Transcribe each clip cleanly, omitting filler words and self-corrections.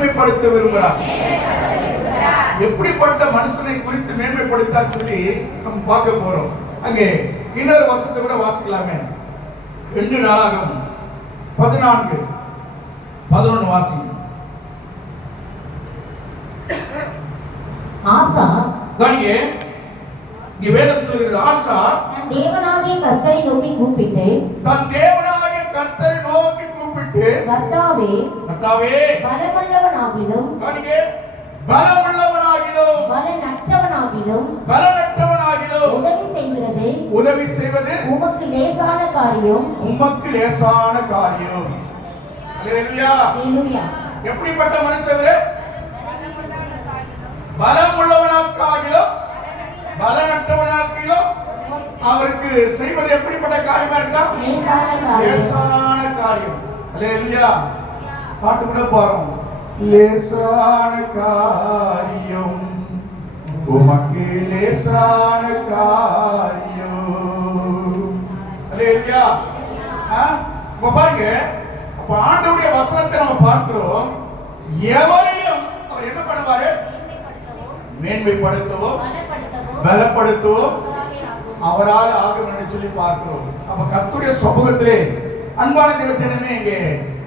மேன்மைப்படுத்த விரும்புகிறார். எப்படிப்பட்ட மனுஷனை குறித்து மேன்மைப்படுத்த சொல்லி நம்ம பார்க்க போறோம். அங்கே இன்னொரு வசனத்தை கூட வாசிக்கலாமே. 2 நாளாகமம் 14:11 வாசிங்க. ஆசா கவனிங்க, இங்க வேதம் சொல்கிறது, ஆசா தன் தேவனாகிய கர்த்தரை நோக்கி கூப்பிட்டு கர்த்தாவே பலமுள்ளவனாகிலும் கவனிங்க, பலமுள்ளவனாகிலும் பலனற்றவனாகிலும் உதவி செய்வது உமக்கு லேசான காரியம். அல்லேலூயா. அல்லேலூயா. எப்படிப்பட்ட மனுஷர்? பலமுள்ளவனாகிலும் பலனற்றவனாகிலும் அவருக்கு செய்வது எப்படிப்பட்ட காரியமா இருக்கா? லேசான காரியம். அல்லேலூயா. பாட்டு கூட போறோம். லேசான காரியம் உமக்கு லேசான காரியம். அல்லேலூயா. பாருங்க, அப்ப ஆண்டவருடைய வசனத்தை நம்ம பார்க்கிறோம். எவரையும் அவர் என்ன பண்ணுவாரு? மேன்மைப்படுத்தவோ பலப்படுத்தவோ அவரால் ஆகும் என்று சொல்லி பார்க்கிறோம். அப்ப கர்த்தருடைய சமூகத்திலே அன்பான தேவஜனமே, இங்கே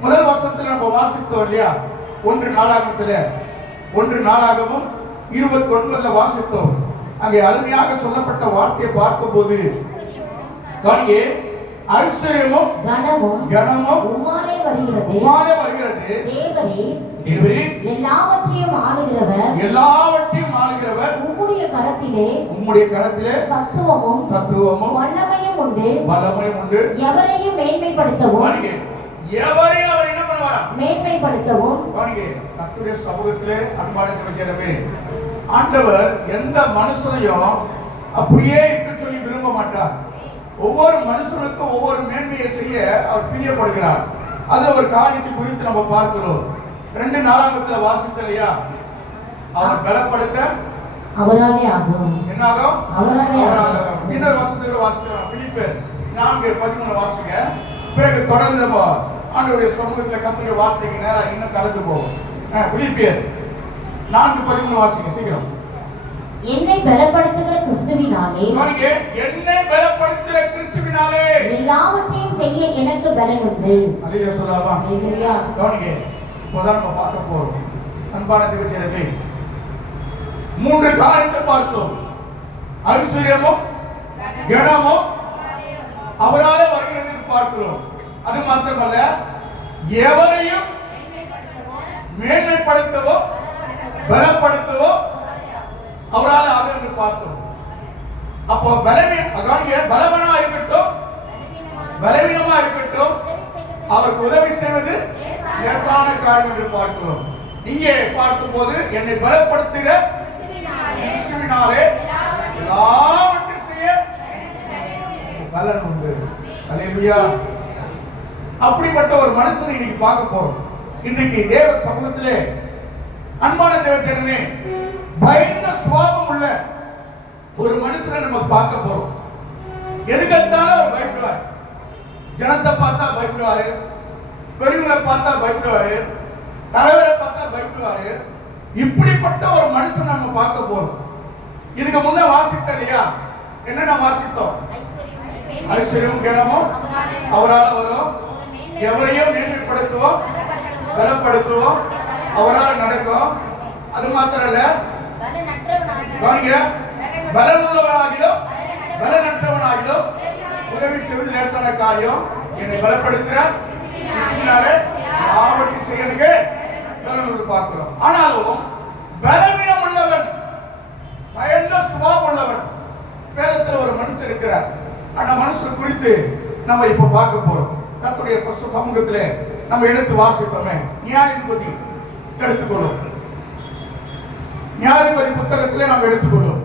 முதல் வசனத்தில் நம்ம வாசித்தோம் இல்லையா? 1 நாளாகமும் 29 வாசித்தோம். அங்கே அருமையாக சொல்லப்பட்ட வார்த்தையை பார்க்கும்போது ஐஸ்வர்யமும் கனமும் உம்மாலே வருகிறது. தேவரே எல்லாவற்றையும் ஆளுகிறவர் உம்முடைய கரத்திலே சத்துவமும் வல்லமையும் உண்டு. எவரையும் மேன்மைப்படுத்தவும் எவரையும் அவர் என்ன பண்ணுவாரா? மேன்மைப்படுத்தவும். கர்த்தருடைய சமூகத்திலே அன்பான தேவஜனமே, ஆண்டவர் எந்த மனுஷனையும் அப்படியே இருக்க சொல்லி விரும்ப மாட்டார். ஒவ்வொரு மனுஷனுக்கும் ஒவ்வொரு மேன்மையை செய்ய அவர் பிரியப்படுகிறார். அது ஒரு காரியத்தை குறித்து நம்ம பார்க்கிறோம். 2 நாளாகமத்துல வாசித்த இல்லையா? அவர் பலப்படுத்த அவராலே ஆகும். என்னாகும்? அவராலே ஆகும். இன்னொரு வசனத்தை வாசிக்கலாம். பிலிப்பியர் 4:13 வாசிங்க. பிறகு தொடர்ந்து நம்ம ஆண்டவருடைய சமூகத்துல கர்த்தருடைய வார்த்தைக்கு நேரா இன்னும் கடந்து போவோம். பிலிப்பியர் 4:13 வாசிங்க சீக்கிரம். என்னை பலப்படுத்துகிற கிறிஸ்துவினாலே எல்லாவற்றையும் செய்ய எனக்கு பலன் உண்டு. அல்லேலூயா சொல்லலாம். அல்லேலூயா. கவனிங்க, இப்போதான் நம்ம பார்க்க போறோம். அன்பான தேவஜனமே, 3 காரியத்தை பார்த்தோம். ஐஸ்வர்யமும் கனமும் அவராலே வருகிறது பார்க்கிறோம். அது மாத்திரமல்ல, எவரையும் மேன்மைப்படுத்தவோ பலப்படுத்தவோ அவரால் ஆகும் என்று பார்த்தோம். அப்போ பலவீனமா இருக்கட்டும் பலவீனமா இருக்கட்டும் அவருக்கு உதவி செய்வது லேசான காரியம் என்று பார்க்கிறோம். இங்கே பார்க்கும் போது என்னை பலப்படுத்துகிற கிறிஸ்துவினாலே எல்லாவற்றையும் செய்ய பலன் உண்டு. அல்லேலூயா. அப்படிப்பட்ட ஒரு மனுஷனை இன்னைக்கு பார்க்க போறோம். இன்றைக்கு தேவ சமூகத்திலே அன்பான தேவஜனமே, பயந்த சுபாவம் உள்ள ஒரு மனுஷனை நம்ம பார்க்க போறோம். எதுக்கத்தாலும் அவர் பயப்படுவார். ஜனத்தை பார்த்தா பயப்படுவாரு, பெரியவங்களை பார்த்தா பயப்படுவாரு, தலைவரை பார்த்தா பயப்படுவாரு. இப்படிப்பட்ட ஒரு மனுஷன் நம்ம பார்க்க போறோம். இதுக்கு முன்ன வாசித்தோம் இல்லையா? என்னென்ன வாசித்தோம்? ஐஸ்வர்யமும் கனமும் அவரால் வரும். எவரையும் மேன்மைப்படுத்துவோம் பலப்படுத்துவோம் அவரால் நடக்கும். அது மாத்திரம் இல்ல, பலனுள்ளவனாகிலும் பலனற்றவனாகிலும் உதவி செய்வது லேசான காரியம். என்னை பலப்படுத்துற ஆவற்றையும் செய்யறதுக்கு பார்க்கிறோம். ஆனாலும் பலவீனம் உள்ளவன், பயந்த சுபாவம் உள்ளவன், வேதத்தில் ஒரு மனுஷன் இருக்கிறார். அந்த மனுஷன் குறித்து நம்ம இப்ப பார்க்க போறோம். கர்த்தருடைய சமூகத்திலே நம்ம எடுத்து வாசிப்போமே. நியாயாதிபதி எடுத்துக்கொள்ளும். நியாயாதிபதி புத்தகத்திலே நாம் எடுத்துக்கொள்ளும்.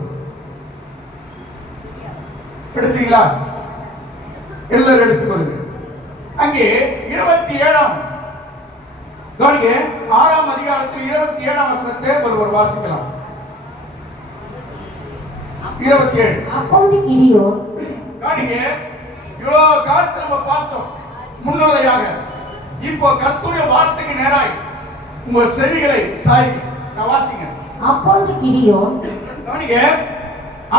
எடுத்தீங்களா? எல்லாரும் எடுத்துக்கொள்ளுங்க. அங்கே 27ஆம் கவனிங்க, 6ஆம் அதிகாரத்தில் 27ஆம் வசனத்தை ஒருவர் வாசிக்கலாம். 27. அப்பொழுது கிதியோன் கவனிங்க, இவ்வளவு காலத்தை நம்ம பார்த்தோம் முன்னுரையாக. இப்போ கர்த்தருடைய வார்த்தைக்கு நேராய் உங்கள் செவிகளை சாய்ங்க. நான் வாசிங்க. அப்பொழுது கிதியோன் கவனிங்க.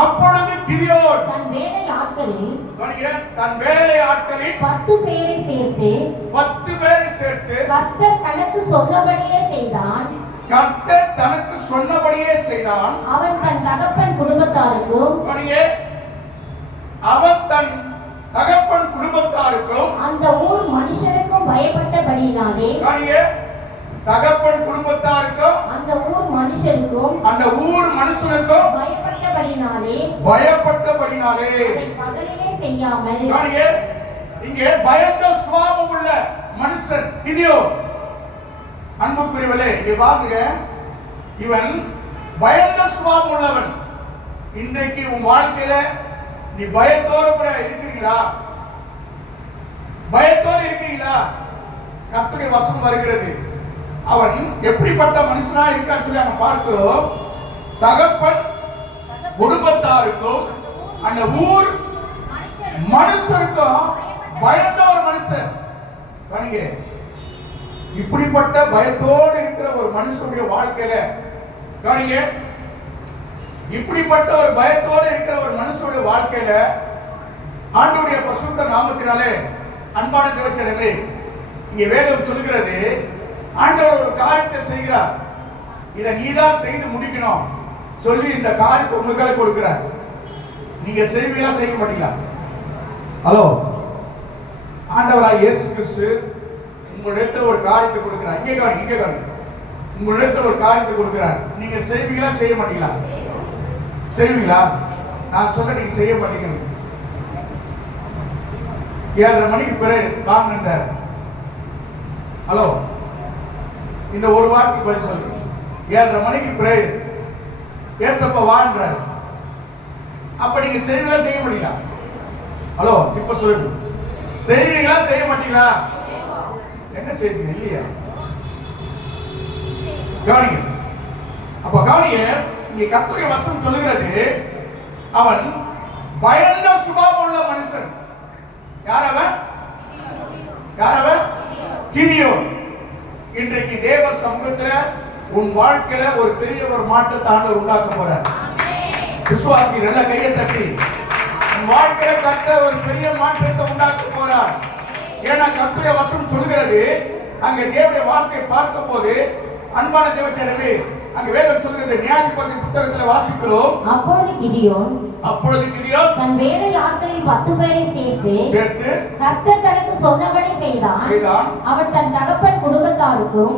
அப்பொழுது கிதியோன் தன் வேலை ஆட்களில் கவனிங்க, தன் வேலை ஆட்களில் 10 பேரை சேர்த்து 10 பேரை சேர்த்து கர்த்தர் தனக்கு சொன்னபடியே செய்தான். கர்த்தர் தனக்கு சொன்னபடியே செய்தான். அவன் தன் தகப்பன் குடும்பத்தாருக்கும் கவனிங்க, அவன் தன் தகப்பன் குடும்பத்தாருக்கும் அந்த ஊர் மனுஷருக்கும் பயப்பட்டபடியினாலே கவனிங்க, தகப்பன் குடும்பத்தாருக்கும் அந்த ஊர் மனுஷருக்கும் அந்த ஊர் மனுஷனுக்கும் பயப்பட்டபடியினாலே பயப்பட்டபடினாலே அதை பகலிலே செய்யாமல் கவனிங்க, இங்கே பயந்த சுபாவம் உள்ள மனுஷன் கிதியோன். அன்புக்குரியவர்களே, இங்கே பாருங்க, இவன் பயந்த சுபாவம் உள்ளவன். இன்றைக்கு உன் வாழ்க்கையில நீ பயத்தோடு கூட இருக்கிறீங்களா? பயத்தோடு இருக்கீங்களா? கர்த்தருடைய வசனம் வருகிறது. அவன் எப்படிப்பட்ட மனுஷனா இருக்கான்னு சொல்லி அவன் பார்க்கிறோம். தகப்பன் குடும்பத்தாருக்கும் அந்த ஊர் மனுஷருக்கும் பயந்த ஒரு மனுஷன். கவனிங்க, இப்படிப்பட்ட பயத்தோடு இருக்கிற ஒரு மனுஷனுடைய வாழ்க்கையில கவனிங்க, இப்படிப்பட்ட ஒரு பயத்தோடு இருக்கிற ஒரு மனுஷனுடைய வாழ்க்கையில ஆண்டவருடைய பரிசுத்த நாமத்தினாலே அன்பான தேவச்சனமே, இங்கே வேதம் சொல்லுகிறது, ஆண்டவர் ஒரு காரியத்தை செய்கிறார், இதை நீதான் செய்து முடிக்கணும் சொல்லி இந்த காரியத்தை உங்களுக்கு கொடுக்கிறார். நீங்க செய்வீங்களா, செய்ய மாட்டீங்களா? ஹலோ, ஆண்டவராய் இயேசு கிறிஸ்து உங்களிடத்தில் ஒரு காரியத்தை கொடுக்கிறார். இங்கே காணி, இங்கே காணி, உங்களிடத்தில் ஒரு காரியத்தை கொடுக்கிறார். நீங்க செய்வீங்களா, செய்ய மாட்டீங்களா? செய்வீங்களா? நான் சொன்ன நீங்க செய்ய மாட்டீங்க. 7:30 மணிக்கு பிறகு வாங்கினார். ஹலோ, இந்த ஒரு வார்த்தைக்கு பதில் சொல்லுங்க. 7:30 மணிக்கு பிறகு ஏசப்பா வாழ்றார். அப்ப நீங்க செய்வீங்களா, செய்ய மாட்டீங்களா? ஹலோ, இப்ப சொல்லுங்க, செய்வீங்களா, செய்ய மாட்டீங்களா? என்ன செய்வீங்க? இல்லையா? கவனிங்க. அப்ப கவனிங்க, இங்க கர்த்தருடைய வசனம் சொல்லுகிறது, அவன் பயந்த சுபாவம் உள்ள மனுஷன். யார் அவன்? யார் அவன்? கிதியோன். இன்றைக்கு தேவ சமூகத்துல உன் வாழ்க்கையில ஒரு பெரிய ஒரு மாற்றத்தை ஆண்டவர் உண்டாக்க போறார். விசுவாசி நல்ல கையை தட்டி உன் வாழ்க்கையில கர்த்தர் ஒரு பெரிய மாற்றத்தை உண்டாக்க போறார். ஏன்னா கர்த்தருடைய வசனம் சொல்கிறது, அங்கே தேவனுடைய வார்த்தையை பார்க்கும் போது அன்பான தேவச்சனமே, அங்க வேதம் சொல்கிறது, நியாயாதிபதி புத்தகத்துல வாசிக்கிறோம். அப்பொழுது கிதியோன் தன் வேலை ஆட்களில் 10 பேரை சேர்த்து கர்த்தர் தனக்கு சொன்னபடி செய்தான். அவன் தன் தகப்பன் குடும்பத்தாருக்கும்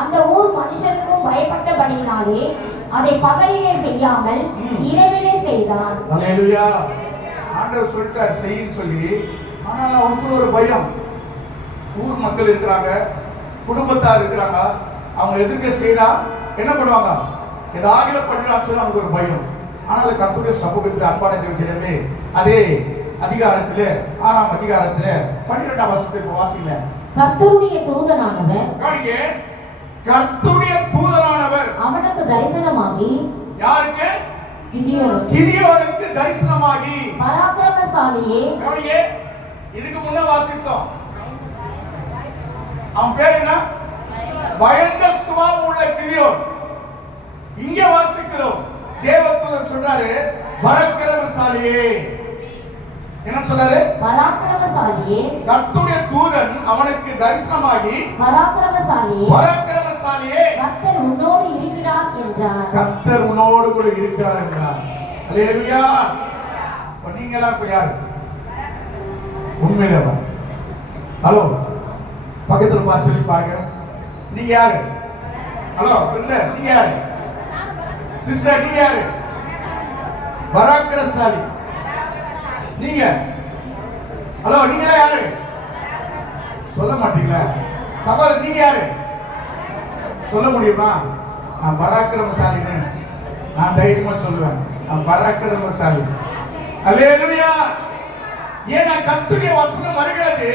அந்த ஊர் மனுஷருக்கும் பயப்பட்டபடியினாலே அதை பகலிலே செய்யாமல் இரவிலே செய்தான். அல்லேலூயா. ஆண்டவர் சொல்லிட்டார் செய்யின்னு சொல்லி, ஆனால் அவனுக்கு ஒரு பயம். ஊர் மக்கள் இருக்கிறாங்க, குடும்பத்தார் இருக்கிறாங்க, அவங்க எதிர்க்க செய்தா என்ன பண்ணுவாங்க, ஏதாவது பண்ணலாம் சொல்லி அவனுக்கு ஒரு பயம். ஆனால் கர்த்தருடைய சமூகத்தில் அன்பான தேவஜனமே, அதே அதிகாரத்திலே 6ஆம் அதிகாரத்திலே 12ஆம் வசனத்தை வாசிங்க. கர்த்தருடைய தூதனானவர் கவனிங்க, கர்த்தருடைய தூதனானவர் அவனுக்கு தரிசனமாகி, யாருக்கு? கிதியோனுக்கு தரிசனமாகி, பராக்கிரமசாலியே. கவனிங்க, இதுக்கு முன்ன வாசித்தோம், அவன் பேர் என்ன? பயந்த சுபாவம் உள்ள கிதியோன். இங்க வாசிக்கிறோம், தேவதூதன் சொல்றாரு பராக்கிரமசாலியே. என்ன சொல்றாரு? பராக்கிரமசாலியே. கர்த்தருடைய தூதன் அவனுக்கு தரிசனமாகி, பராக்கிரமசாலியே, கர்த்தர் உன்னோடு இருக்கிறார் என்றார். கர்த்தர் உன்னோடு கூட இருக்கிறார் என்றார். அல்லேலூயா. நீங்களா இப்ப யாரு? உண்மையிலேவா? ஹலோ, பக்கத்துல பார்த்து சொல்லி பாருங்க, நீங்க யாரு? ஹலோ பிரதர், நீங்க யாரு? சிஸ்டர், நீங்க யாரு? பராக்கிரமசாலி. நீங்க? ஹலோ, நீங்களா யாரு? சொல்ல மாட்டீங்களா? சகோதரர், நீங்க யாரு? சொல்ல முடியுமா? நான் பராக்கிரமசாலின்னு நான் தைரியமா சொல்லுவேன். நான் பராக்கிரமசாலி. அல்லேலூயா. ஏன்னா கர்த்தருடைய வசனம் வருகிறது,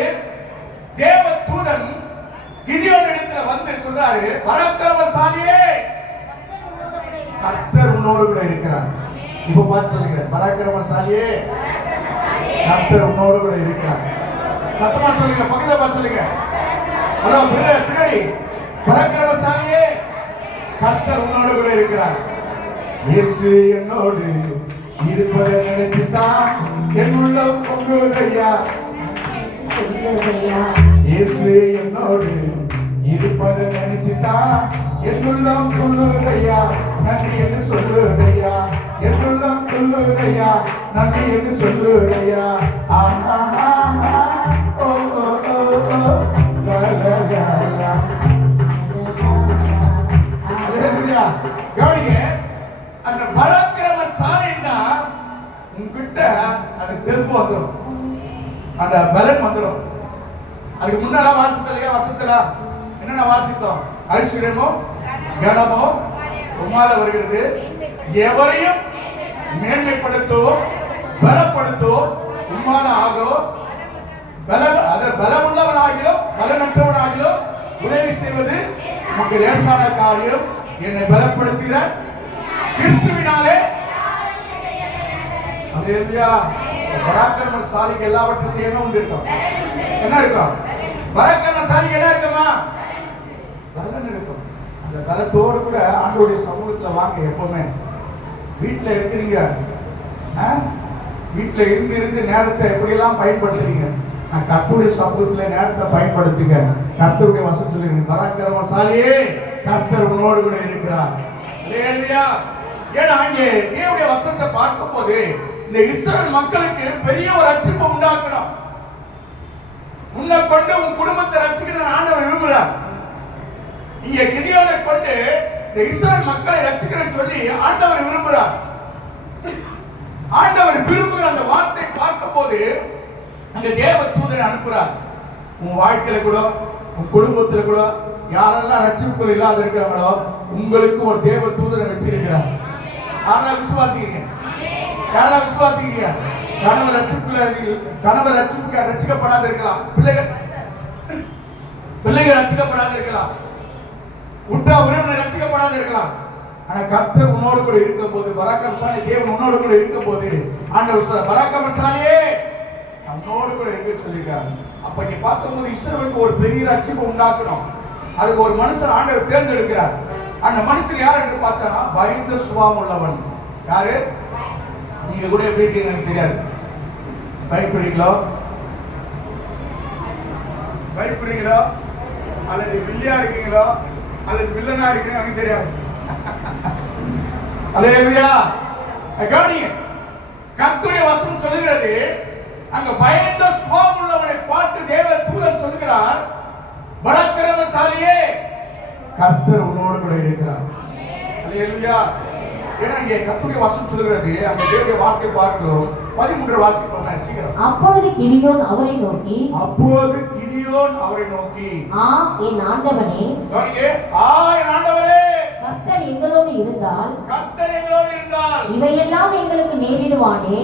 தேவ தூதன் கிதியோன் இடத்துல வந்து சொல்றாரு, பராக்கிரமசாலியே, கர்த்தர் உன்னோடு கூட இருக்கிறார். இப்ப பார்த்து சொல்லுங்க, பராக்கிரமசாலியே, கர்த்தர் உன்னோடு கூட இருக்கிறார். சத்தமா சொல்லுங்க, பக்கத்துல பார்த்து சொல்லுங்க. ஹலோ பிரதர், பின்னாடி பராக்கிரமசாலியே, கர்த்தர் உன்னோடு கூட இருக்கிறார். இயேசு என்னோடு இருப்பதை நினைத்துதான் என் உள்ளம் பொங்குதையா. இயேசு என்னோடு இருப்பதை நினைச்சுதான் என் உள்ளம் துள்ளுதையா. நன்றி என்று சொல்லுதையா, என் உள்ளம் துள்ளுதையா, நன்றி என்று சொல்லுதையா. ஓ ஓ ஓ ஓ லா லா லா லா. அல்லேலூயா. கவனிங்க, அந்த பராக்கிரமசாலின்னா உங்ககிட்ட அது தெம்பு வந்துடும், அந்த பலன் வந்துடும். அதுக்கு முன்னால வாசித்தலையா, வசத்துல என்னென்ன வாசித்தோம்? ஐஸ்வர்யமோ கனமோ உம்மால வருகிறது, எவரையும் மேன்மைப்படுத்தும் பலப்படுத்தும் உம்மால ஆகும். பலமுள்ளவனாகிலும் பலனற்றவனாகிலும் உதவி செய்வது உனக்கு லேசான காரியம். என்னை பலப்படுத்துகிற கிறிஸ்துவினாலே. அல்லேலூயா. பராக்கிரமசாலிக்கு எல்லாவற்றையும் செய்யணும் உண்டு இருக்கும். என்ன இருக்கும்? பராக்கிரமசாலிக்கு என்ன இருக்குமா? பலன் இருக்கும். அந்த பலத்தோடு கூட ஆண்டவருடைய சமூகத்துல வாங்க. எப்பவுமே வீட்டுல இருக்கிறீங்க, வீட்டுல இருந்து நேரத்தை எப்படியெல்லாம் பயன்படுத்துறீங்க? கர்த்தருடைய சமூகத்துல நேரத்தை பயன்படுத்துங்க. கர்த்தருடைய வசனம் சொல்லுங்க, பராக்கிரமசாலியே, கர்த்தர் உன்னோடு கூட இருக்கிறார். அல்லேலூயா. ஏன்னா அங்கே தேவனுடைய வசனத்தை பார்க்கும் போது இந்த இஸ்ரவேல் மக்களுக்கு பெரிய ஒரு ரட்சிப்பை உண்டாக்கணும். உன்னை கொண்டு உன் குடும்பத்தை ரட்சிக்கணும் ஆண்டவர் விரும்புகிறார். இங்க கிதியோனை கொண்டு இந்த இஸ்ரவேல் மக்களை ரட்சிக்கணும்னு சொல்லி ஆண்டவர் விரும்புகிறார். ஆண்டவர் விரும்புகிற அந்த வார்த்தை பார்க்கும் போது அந்த தேவ தூதரை அனுப்புறார். உன் வாழ்க்கையில கூட உன் குடும்பத்துல கூட யாரெல்லாம் ரட்சிப்புகள் இல்லாத இருக்கிறாங்களோ உங்களுக்கு ஒரு தேவ தூதரை வச்சிருக்கிறார். யாரெல்லாம் விசுவாசிக்கிறீங்க? யாரெல்லாம் விசுவாசிக்கிறீங்க? கணவர் ரட்சிக்கப்படாத இருக்கலாம், பிள்ளைகள் ரட்சிக்கப்படாத இருக்கலாம், உற்றா உறவினர் ரட்சிக்கப்படாத இருக்கலாம். ஆனா கர்த்தர் உன்னோடு கூட இருக்கும் போது, பராக்கிரமசாலி தேவன் உன்னோடு கூட இருக்கும் போது ஆண்டவர் சொல்ற, பராக்கிரமசாலியே நம்மோடு கூட இருக்க சொல்லியிருக்காரு. அப்ப இங்க பார்க்கும்போது இஸ்ரவேலுக்கு ஒரு பெரிய ரட்சிப்பை உண்டாக்கணும். அதுக்கு ஒரு மனுஷன் ஆண்டவர் தேர்ந்தெடுக்கிறார். அந்த மனுஷன் யார் என்று பார்த்தா பயந்த சுபாவம் உள்ளவன். யாரு? நீங்க கூட எப்படி இருக்கீங்க எனக்கு தெரியாது. பயப்படுறீங்களோ அல்லது வில்லியா இருக்கீங்களோ அல்லது வில்லனா இருக்கீங்க எனக்கு தெரியாது. அல்லேலூயா. கவனிங்க, கர்த்தருடைய வசனம் சொல்லுகிறது, அங்க பயந்த சுபாவம் உள்ளவனை பார்த்து தேவ தூதன் சொல்லுகிறார், பராக்கிரமசாலியே, கர்த்தர் உன்னோடு கூட இருக்கிறார். அல்லேலூயா. ஏன்னா இங்கே கர்த்தருடைய வசனம் சொல்லுகிறது, அந்த தேவனுடைய வார்த்தை பார்க்கிறோம். 13 வாசிப்போம் சீக்கிரம். அப்பொழுது கிதியோன் அவரை நோக்கி, என் ஆண்டவனே, என் ஆண்டவரே, கர்த்தர் எங்களோடு இருந்தால் இவையெல்லாம் எங்களுக்கு நேரிடுவானே.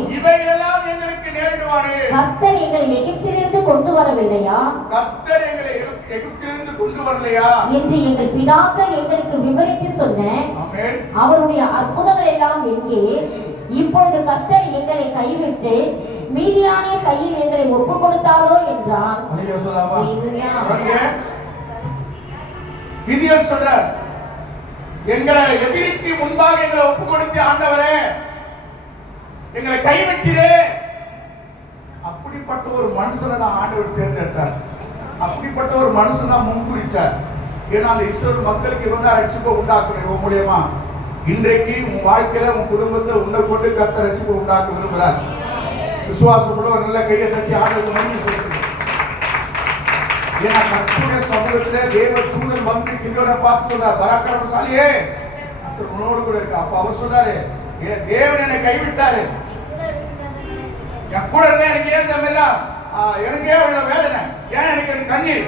கர்த்தர் எங்களை எகிப்திலிருந்து கொண்டு வரவில்லையா என்று எங்கள் பிதாக்கள் எங்களுக்கு விவரித்து சொன்ன அவருடைய அற்புதங்கள் எல்லாம் எங்கே? இப்பொழுது கர்த்தர் எங்களை கைவிட்டு மீதியானிய கையில் எங்களை ஒப்பு கொடுத்தாரோ என்றான். கிதியோன் சொல்றார், எங்களை எதிரிக்கு முன்பாக எங்களை ஒப்பு கொடுத்து ஆண்டவரே எங்களை கைவிட்டீரே. அப்படிப்பட்ட ஒரு மனுஷனை தான் ஆண்டவர் தேர்ந்தெடுத்தார். அப்படிப்பட்ட ஒரு மனுஷன் தான் முன்குறிச்சார். ஏன்னா அந்த இஸ்ரவேல் மக்களுக்கு இவங்க ரட்சிப்பை உண்டாக்கணும். இவன் மூலியமா இன்றைக்கு உன் வாழ்க்கையில உன் குடும்பத்தை உன்னை கொண்டு கர்த்தர் ரட்சிப்பை உண்டாக்க விரும்புகிறார். விசுவாசப்பட ஒரு நல்ல கையை தட்டி ஆண்டவருக்கு நன்றி சொல்லுங்க. ஏன்னா கர்த்தருடைய சமூகத்திலே தேவ தூதன் வந்து கிதியோனை பார்த்து சொல்றார், பராக்கிரமசாலியே, கர்த்தர் உன்னோடு கூட இருக்கு. அப்ப அவர் சொல்றாரு, தேவன் என்னை கைவிட்டாரு, என் கூட இருந்தா எனக்கு ஏன் தமிழ் எனக்கு ஏன் அவ்வளவு வேதனை, ஏன் எனக்கு கண்ணீர்,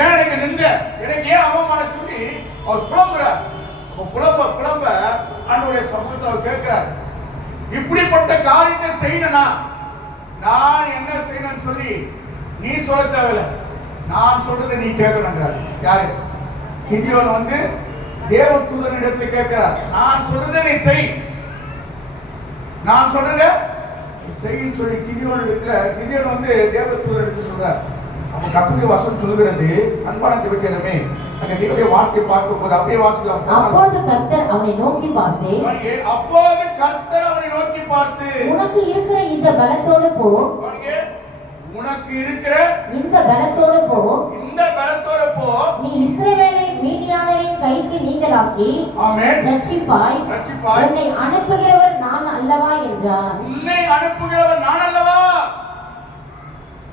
ஏன் எனக்கு நிந்த, எனக்கு ஏன் அவமான சொல்லி அவர் புலம்புறார். புலம்ப ஆண்டவருடைய சமூகத்தை அவர் கேட்கிறார், இப்படிப்பட்ட காரியத்தை செய்யணும்னா நான் என்ன செய்யணும்னு சொல்லி நீ சொல்ல தேவையில்லை, நான் சொல்றதை நீ கேட்கணுங்கிறார். யாரு? கிதியோன் வந்து தேவ தூதனிடத்துல கேட்கிறார், நான் சொல்றதை நீ செய், நான் சொல்றதை செய்யின்னு சொல்லி கிதியோன் வந்து தேவ தூதனிடத்துல சொல்றார். அப்ப கர்த்தருடைய வசனம் சொல்லுகிறது, அன்பான தேவஜனமே, அங்க தேவனுடைய வார்த்தை பார்க்கும்போது அப்படியே வாசிக்கலாம். அப்பொழுது கர்த்தர் அவனை நோக்கி பார்த்து, அப்போது கர்த்தர் அவனை நோக்கி பார்த்து, உனக்கு இருக்கிற இந்த பலத்தோடு போ. உனக்கு இருக்கிற இந்த பலத்தோடு போ. இந்த பலத்தோடு போ. நீ இஸ்ரவேலை மீதியானரின் கைக்கு நீங்களாக்கி ஆமென் ரட்சிப்பாய். உன்னை அனுப்புகிறவர் நான் அல்லவா என்றார். உன்னை அனுப்புகிறவர் நான் அல்லவா.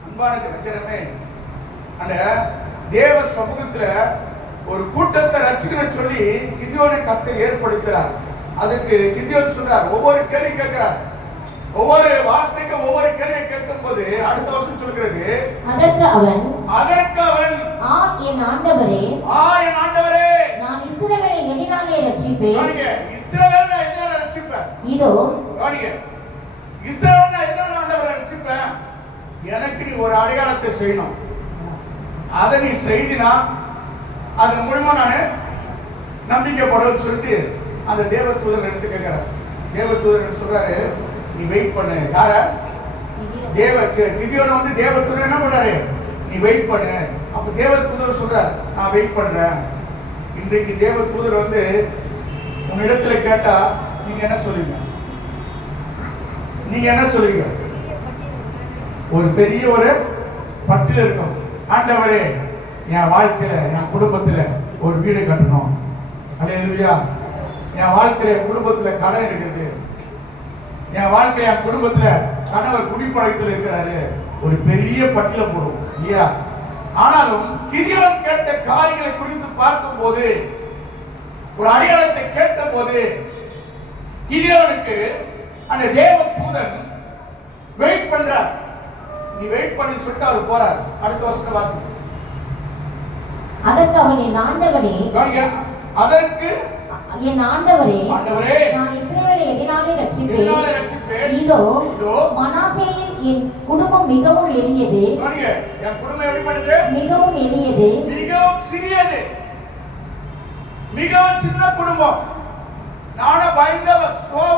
அன்பான ஜனமே, அந்த தேவ சமூகத்துல ஒரு கூட்டத்தை ரட்சிக்கணும்னு சொல்லி கிதியோனை கர்த்தர் ஏற்படுத்துறார். அதுக்கு கிதியோன் சொல்றார், ஒவ்வொரு கேள்வி கேட்கிறார். ஒவ்வொரு வார்த்தைக்கு ஒவ்வொரு கேள்வியை கேட்கும் போது அடுத்த வருஷம் சொல்கிறது, அதற்கு அவன் ஆ என் ஆண்டவரே, நான் இஸ்ரவேலை எதினாலே ரட்சிப்பேன். இஸ்ரவேலை எதினாலே ரட்சிப்பேன். இதோ இஸ்ரவேலை எதினாலே ஆண்டவரை ரட்சிப்பேன். எனக்கு நீ ஒரு அடையாளத்தை செய்யணும். அதை நீ செய்தினா அதன் மூலமா நான் நம்பிக்கைப்படுவேன்னு சொல்லிட்டு அந்த தேவதூதர் எடுத்து கேட்கிறார். தேவதூதர் சொல்றாரு, நீ வெயிட் பண்ணு. யார? கிதியோனை வந்து தேவதூதர் என்ன பண்றாரு, நீ வெயிட் பண்ணு. அப்ப தேவதூதர் சொல்றார், நான் வெயிட் பண்றேன். இன்றைக்கு தேவதூதர் வந்து உன்னிடத்துல கேட்டா நீங்க என்ன சொல்லுவீங்க? நீங்க என்ன சொல்லுவீங்க? ஒரு பெரிய ஒரு பட்டியல் இருக்கும். ஆண்டவரே, என் வாழ்க்கையில என் குடும்பத்துல ஒரு வீடு கட்டணும். அல்லேலூயா. என் வாழ்க்கையில என் குடும்பத்துல கடன் இருக்குது. என் வாழ்க்கையில என் குடும்பத்துல கணவர் குடிப்பழக்கத்தில் இருக்கிறாரு. ஒரு பெரிய பட்டியலை போடும் இல்லையா? ஆனாலும் கிதியோன் கேட்ட காரியங்களை குறித்து பார்க்கும் போது, ஒரு அடையாளத்தை கேட்ட போது, கிதியோனுக்கு அந்த தேவ தூதன் வெயிட் பண்றார். நீ வெயிட் பண்ணி சொல்லிட்டு அவர் போறார். அடுத்த வருஷம் வாசி. அதற்கு அவன், என் ஆண்டவரே, நான் இஸ்ரவேலை எதினாலே ரட்சிப்பேன். இதோ மனாசேயில் என் குடும்பம் மிகவும் எளியது. என் குடும்பம் எப்படிப்பட்டது? மிகவும் எளியது, மிகவும் சிறியது, மிகவும் சின்ன குடும்பம். நானும் பயந்த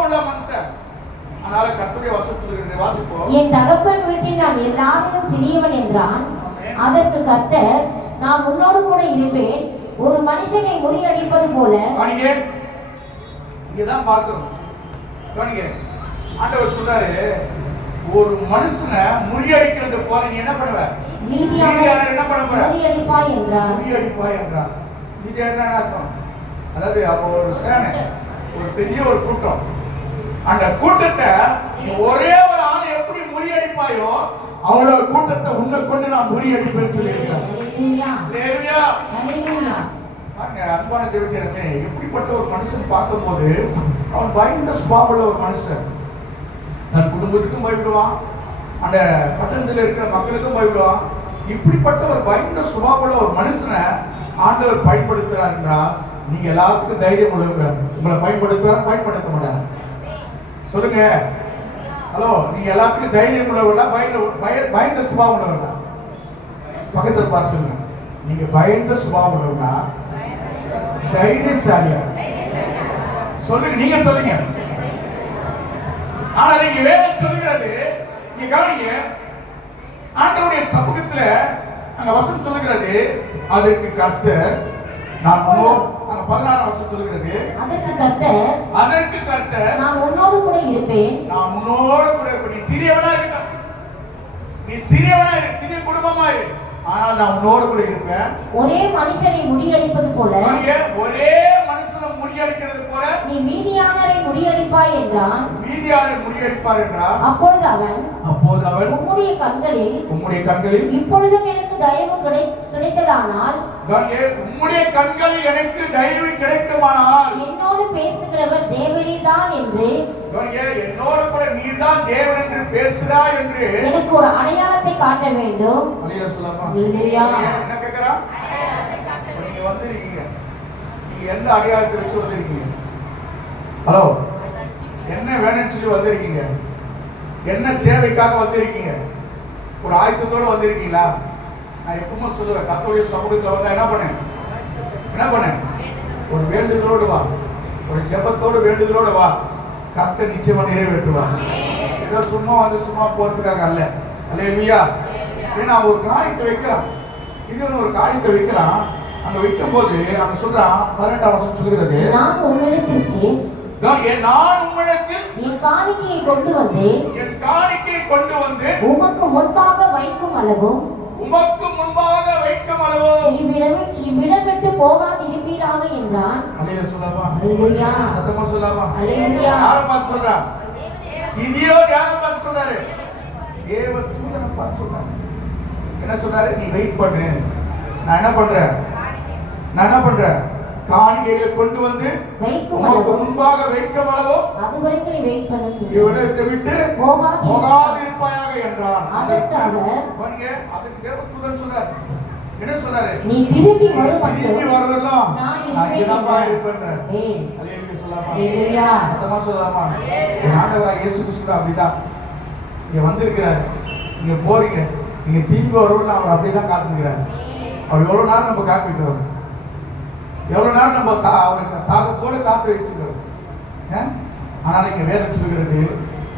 உள்ள மனுஷன். அதனால கர்த்தருடைய வசனத்தை வாசிப்போம். என் தகப்பன் வீட்டில் நான் எல்லாரிலும் சிறியவன் என்றான். அதற்கு கர்த்தர், நான் உன்னோடு கூட இருப்பேன். ஒரு மனுஷனை முறியடிப்பது போல. இங்கதான் பார்க்கிறோம். ஆண்டவர் சொல்றாரு, ஒரு மனுஷனை முறியடிக்கிறது போல நீ என்ன பண்ணுவ? மீதியானவரை என்ன பண்ண போற? முறியடிப்பாய் என்றார். முறியடிப்பாய் என்றார். இது என்ன அர்த்தம்? அதாவது அப்போ ஒரு சேனை, ஒரு பெரிய ஒரு கூட்டம். அந்த கூட்டத்தை ஒரே ஒரு ஆளை எப்படி முறியடிப்பாயோ அவ்வளவு கூட்டத்தை உன்னை கொண்டு நான் முறியடிப்பேன்னு சொல்லியிருக்கிறேன். அன்பான தேவஜனமே, எப்படிப்பட்ட ஒரு மனுஷன் பார்க்கும்போது அவன் பயந்த சுபாவமுள்ள ஒரு மனுஷன். தன் குடும்பத்துக்கும் பயப்படுவான், அந்த பட்டணத்தில் இருக்கிற மக்களுக்கும் பயப்படுவான். இப்படிப்பட்ட ஒரு பயந்த சுபாவமுள்ள ஒரு மனுஷனை ஆண்டவர் பயன்படுத்துறார் என்றால் நீங்க எல்லாத்துக்கும் தைரியம் உள்ளவங்க. உங்களை பயன்படுத்துவார், பயன்படுத்த மாட்டார். சொல்லுங்க. ஹலோ, நீங்க எல்லாத்துக்கும் தைரியம் உள்ளவர்களா, பயந்த சுபாவம் உள்ளவர்களா? பக்கத்தில் பார்த்து சொல்லுங்க, நீங்க பயந்த சுபாவம் உள்ளவர்களா, தைரியசாலியா? சொல்லுங்க, நீங்க சொல்லுங்க. ஆனா நீங்க வேதம் சொல்லுகிறது, நீங்க கவனிங்க, ஆண்டவருடைய சமூகத்துல அங்க வசனம் சொல்லுகிறது, அதற்கு கர்த்தர், நான் 16 வருஷம் சொல்லுகிறது, அதற்கு கர்த்தர், நான் உன்னோடு கூட இருப்பேன். நான் உன்னோடு கூட இருப்பேன். நீ சிறியவனா இருக்க, நீ சிறியவனா இரு, சிறிய குடும்பமா இரு, ஆனால் நான் உன்னோடு கூட இருப்பேன். ஒரே மனுஷனை முறியடிப்பது போல, ஒரே மனுஷனை முறியடிக்கிறது போல நீ மீதியானரை முறியடிப்பாய் என்றான். மீதியானரை முறியடிப்பார் என்றான். அப்பொழுது அவன், உம்முடைய கண்களில் இப்பொழுதும் எனக்கு தயவு கிடைத்ததானால், உம்முடைய கண்களில் எனக்கு தயவு கிடைக்குமானால், என்னோடு பேசுகிறவர் தேவனே தான் என்று, என்னோடு கூட நீதான் தேவன் என்று பேசுகிறாய் என்று எனக்கு ஒரு அடையாளத்தை காட்ட வேண்டும். என்ன கேட்கிறா? நீங்க வந்திருக்கீங்க, நீங்க எந்த அடையாளத்தை வச்சு வந்திருக்கீங்க? ஹலோ, என்ன வேணும்னு சொல்லி வந்திருக்கீங்க? என்ன தேவைக்காக வந்திருக்கீங்க? ஒரு ஆயத்தத்தோடு வந்திருக்கீங்களா? நான் எப்பவுமே சொல்லுவேன், கர்த்தருடைய சமூகத்தில் வந்தா என்ன பண்ண? ஒரு வேண்டுதலோடு வா, ஒரு ஜெபத்தோடு வேண்டுதலோடு வா. கர்த்தர் நிச்சயமா நிறைவேற்றுவார். ஏதோ சும்மா வந்து சும்மா போறதுக்காக அல்ல. அல்லேலூயா. ஏன்னா ஒரு காரியத்தை வைக்கிறான், இது ஒரு காரியத்தை வைக்கிறான். அங்க வைக்கும் போது அங்க சொல்றான் 18ஆம் வசனம் சொல்கிறது, நான் உம்மிடத்திற்கு நான் உம்மிடத்தில் என் காணிக்கையை கொண்டு வந்து உமக்கு முன்பாக வைக்கும் அளவும் இவ்விடம் விட்டு போகாது இருப்பீராக என்றான். அல்லேலூயா சொல்லாமா? அல்லேலூயா. சத்தமா சொல்லாமா? அல்லேலூயா. யாரை பார்த்து சொல்றான்? கிதியோ யாரை பார்த்து சொல்றாரு? தேவ தூதனை பார்த்து சொல்றாரு. என்ன சொல்றாரு? நீ வெயிட் பண்ணு, நான் என்ன பண்றேன் காணிக்கைகளை கொண்டு வந்து உமக்கு முன்பாக வைக்கும் அளவோ அதுவரைக்கும் நீ வெயிட் பண்ணு, இவ்விடத்தை விட்டு போகாது இருப்பாயாக என்றான். அதற்கு தேவதூதன் சொல்றாரு, என்ன சொல்றாரு? நீ திரும்பி வரலாம், நான் இங்கதான் இருப்பேன். அல்லேலூயா சொல்லாமா? அல்லேலூயா. சத்தமா சொல்லாமா? ஆண்டவராகிய இயேசு கிறிஸ்து அப்படிதான் இங்க வந்திருக்கிறார். நீங்க போறீங்க, நீங்க திரும்பி வருவோம், அவர் அப்படிதான் காத்துக்கிறார். அவர் எவ்வளவு நேரம் நம்ம காத்துக்கிறோம், எவ்வளவு நேரம் நம்ம அவருக்கு தாகத்தோடு காத்து வச்சுக்கிறோம். ஆனால் இங்க வேதம் சொல்கிறது,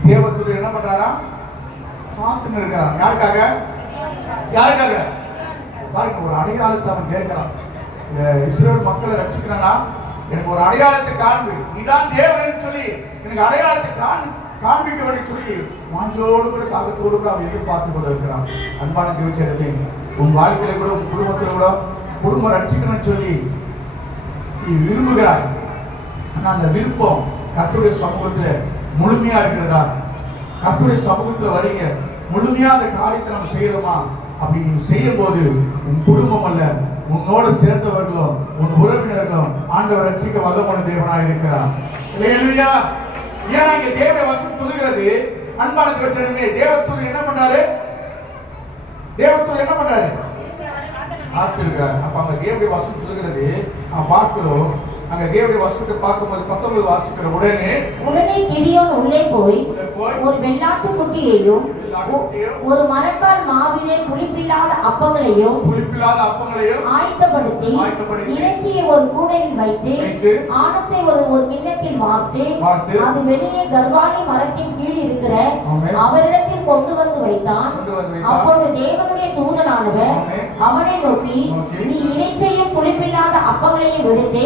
தேவதூதன் என்ன பண்றாரா? காத்துன்னு இருக்கிறான். யாருக்காக? பாருங்க, ஒரு அடையாளத்தை அவன் கேட்கிறான். இஸ்ரவேல் மக்களை ரட்சிக்கிறானா, எனக்கு ஒரு அடையாளத்தை காண்பி, இதான் தேவன் சொல்லி எனக்கு அடையாளத்தை காண்பிக்க வேண்டும் சொல்லி வாஞ்சோடு கூட தாகத்தோடு கூட அவன் எதிர்பார்த்து கொண்டு இருக்கிறான். அன்பான தேவச்சேரமே, உன் வாழ்க்கையில கூட உன் குடும்பத்துல கூட குடும்பம் ரட்சிக்கணும்னு சொல்லி நீ விரும்புகிறாய். ஆனா அந்த விருப்பம் கர்த்தருடைய சமூகத்துல முழுமையா இருக்கிறதா? கர்த்தருடைய சமூகத்துல வரீங்க, முழுமையா அந்த காரியத்தை நம்ம செய்யறோமா? அப்படி நீ செய்யும் போது உன் குடும்பம் அல்ல, உன்னோடு சேர்ந்தவர்களோ உன் உறவினர்களோ ஆண்டவர் ரட்சிக்க வல்லமான தேவனாக இருக்கிறார். அல்லேலூயா. ஏன்னா இங்க தேவனுடைய வசனம் சொல்லுகிறது, அன்பான தேவச்சனமே, தேவதூதன் என்ன பண்றாரு? காத்திருக்கிறார். அப்ப அங்க தேவனுடைய வசனம் சொல்லுகிறது, பார்க்கிறோம். அங்க தேவனுடைய வசனத்தை பார்க்கும்போது 19 வாசிக்கிற உடனே கிதியோன் உள்ளே போய் ஒரு வெள்ளாட்டு குட்டியையும் ஒரு மரக்கால் மாவிலே புளிப்பில்லாத அப்பங்களையும் ஆயத்தப்படுத்தி இறைச்சியை ஒரு கூடையில் வைத்து ஆணத்தை ஒரு கிண்ணத்தில் வார்த்து அது வெளியே கர்வாலி மரத்தின் கீழ் இருக்கிற அவரிடத்தில் கொண்டு வந்து வைத்தான். அப்பொழுது தேவனுடைய தூதனானவர் அவனை நோக்கி, நீ இறைச்சியையும் புளிப்பில்லாத அப்பங்களையும் எடுத்து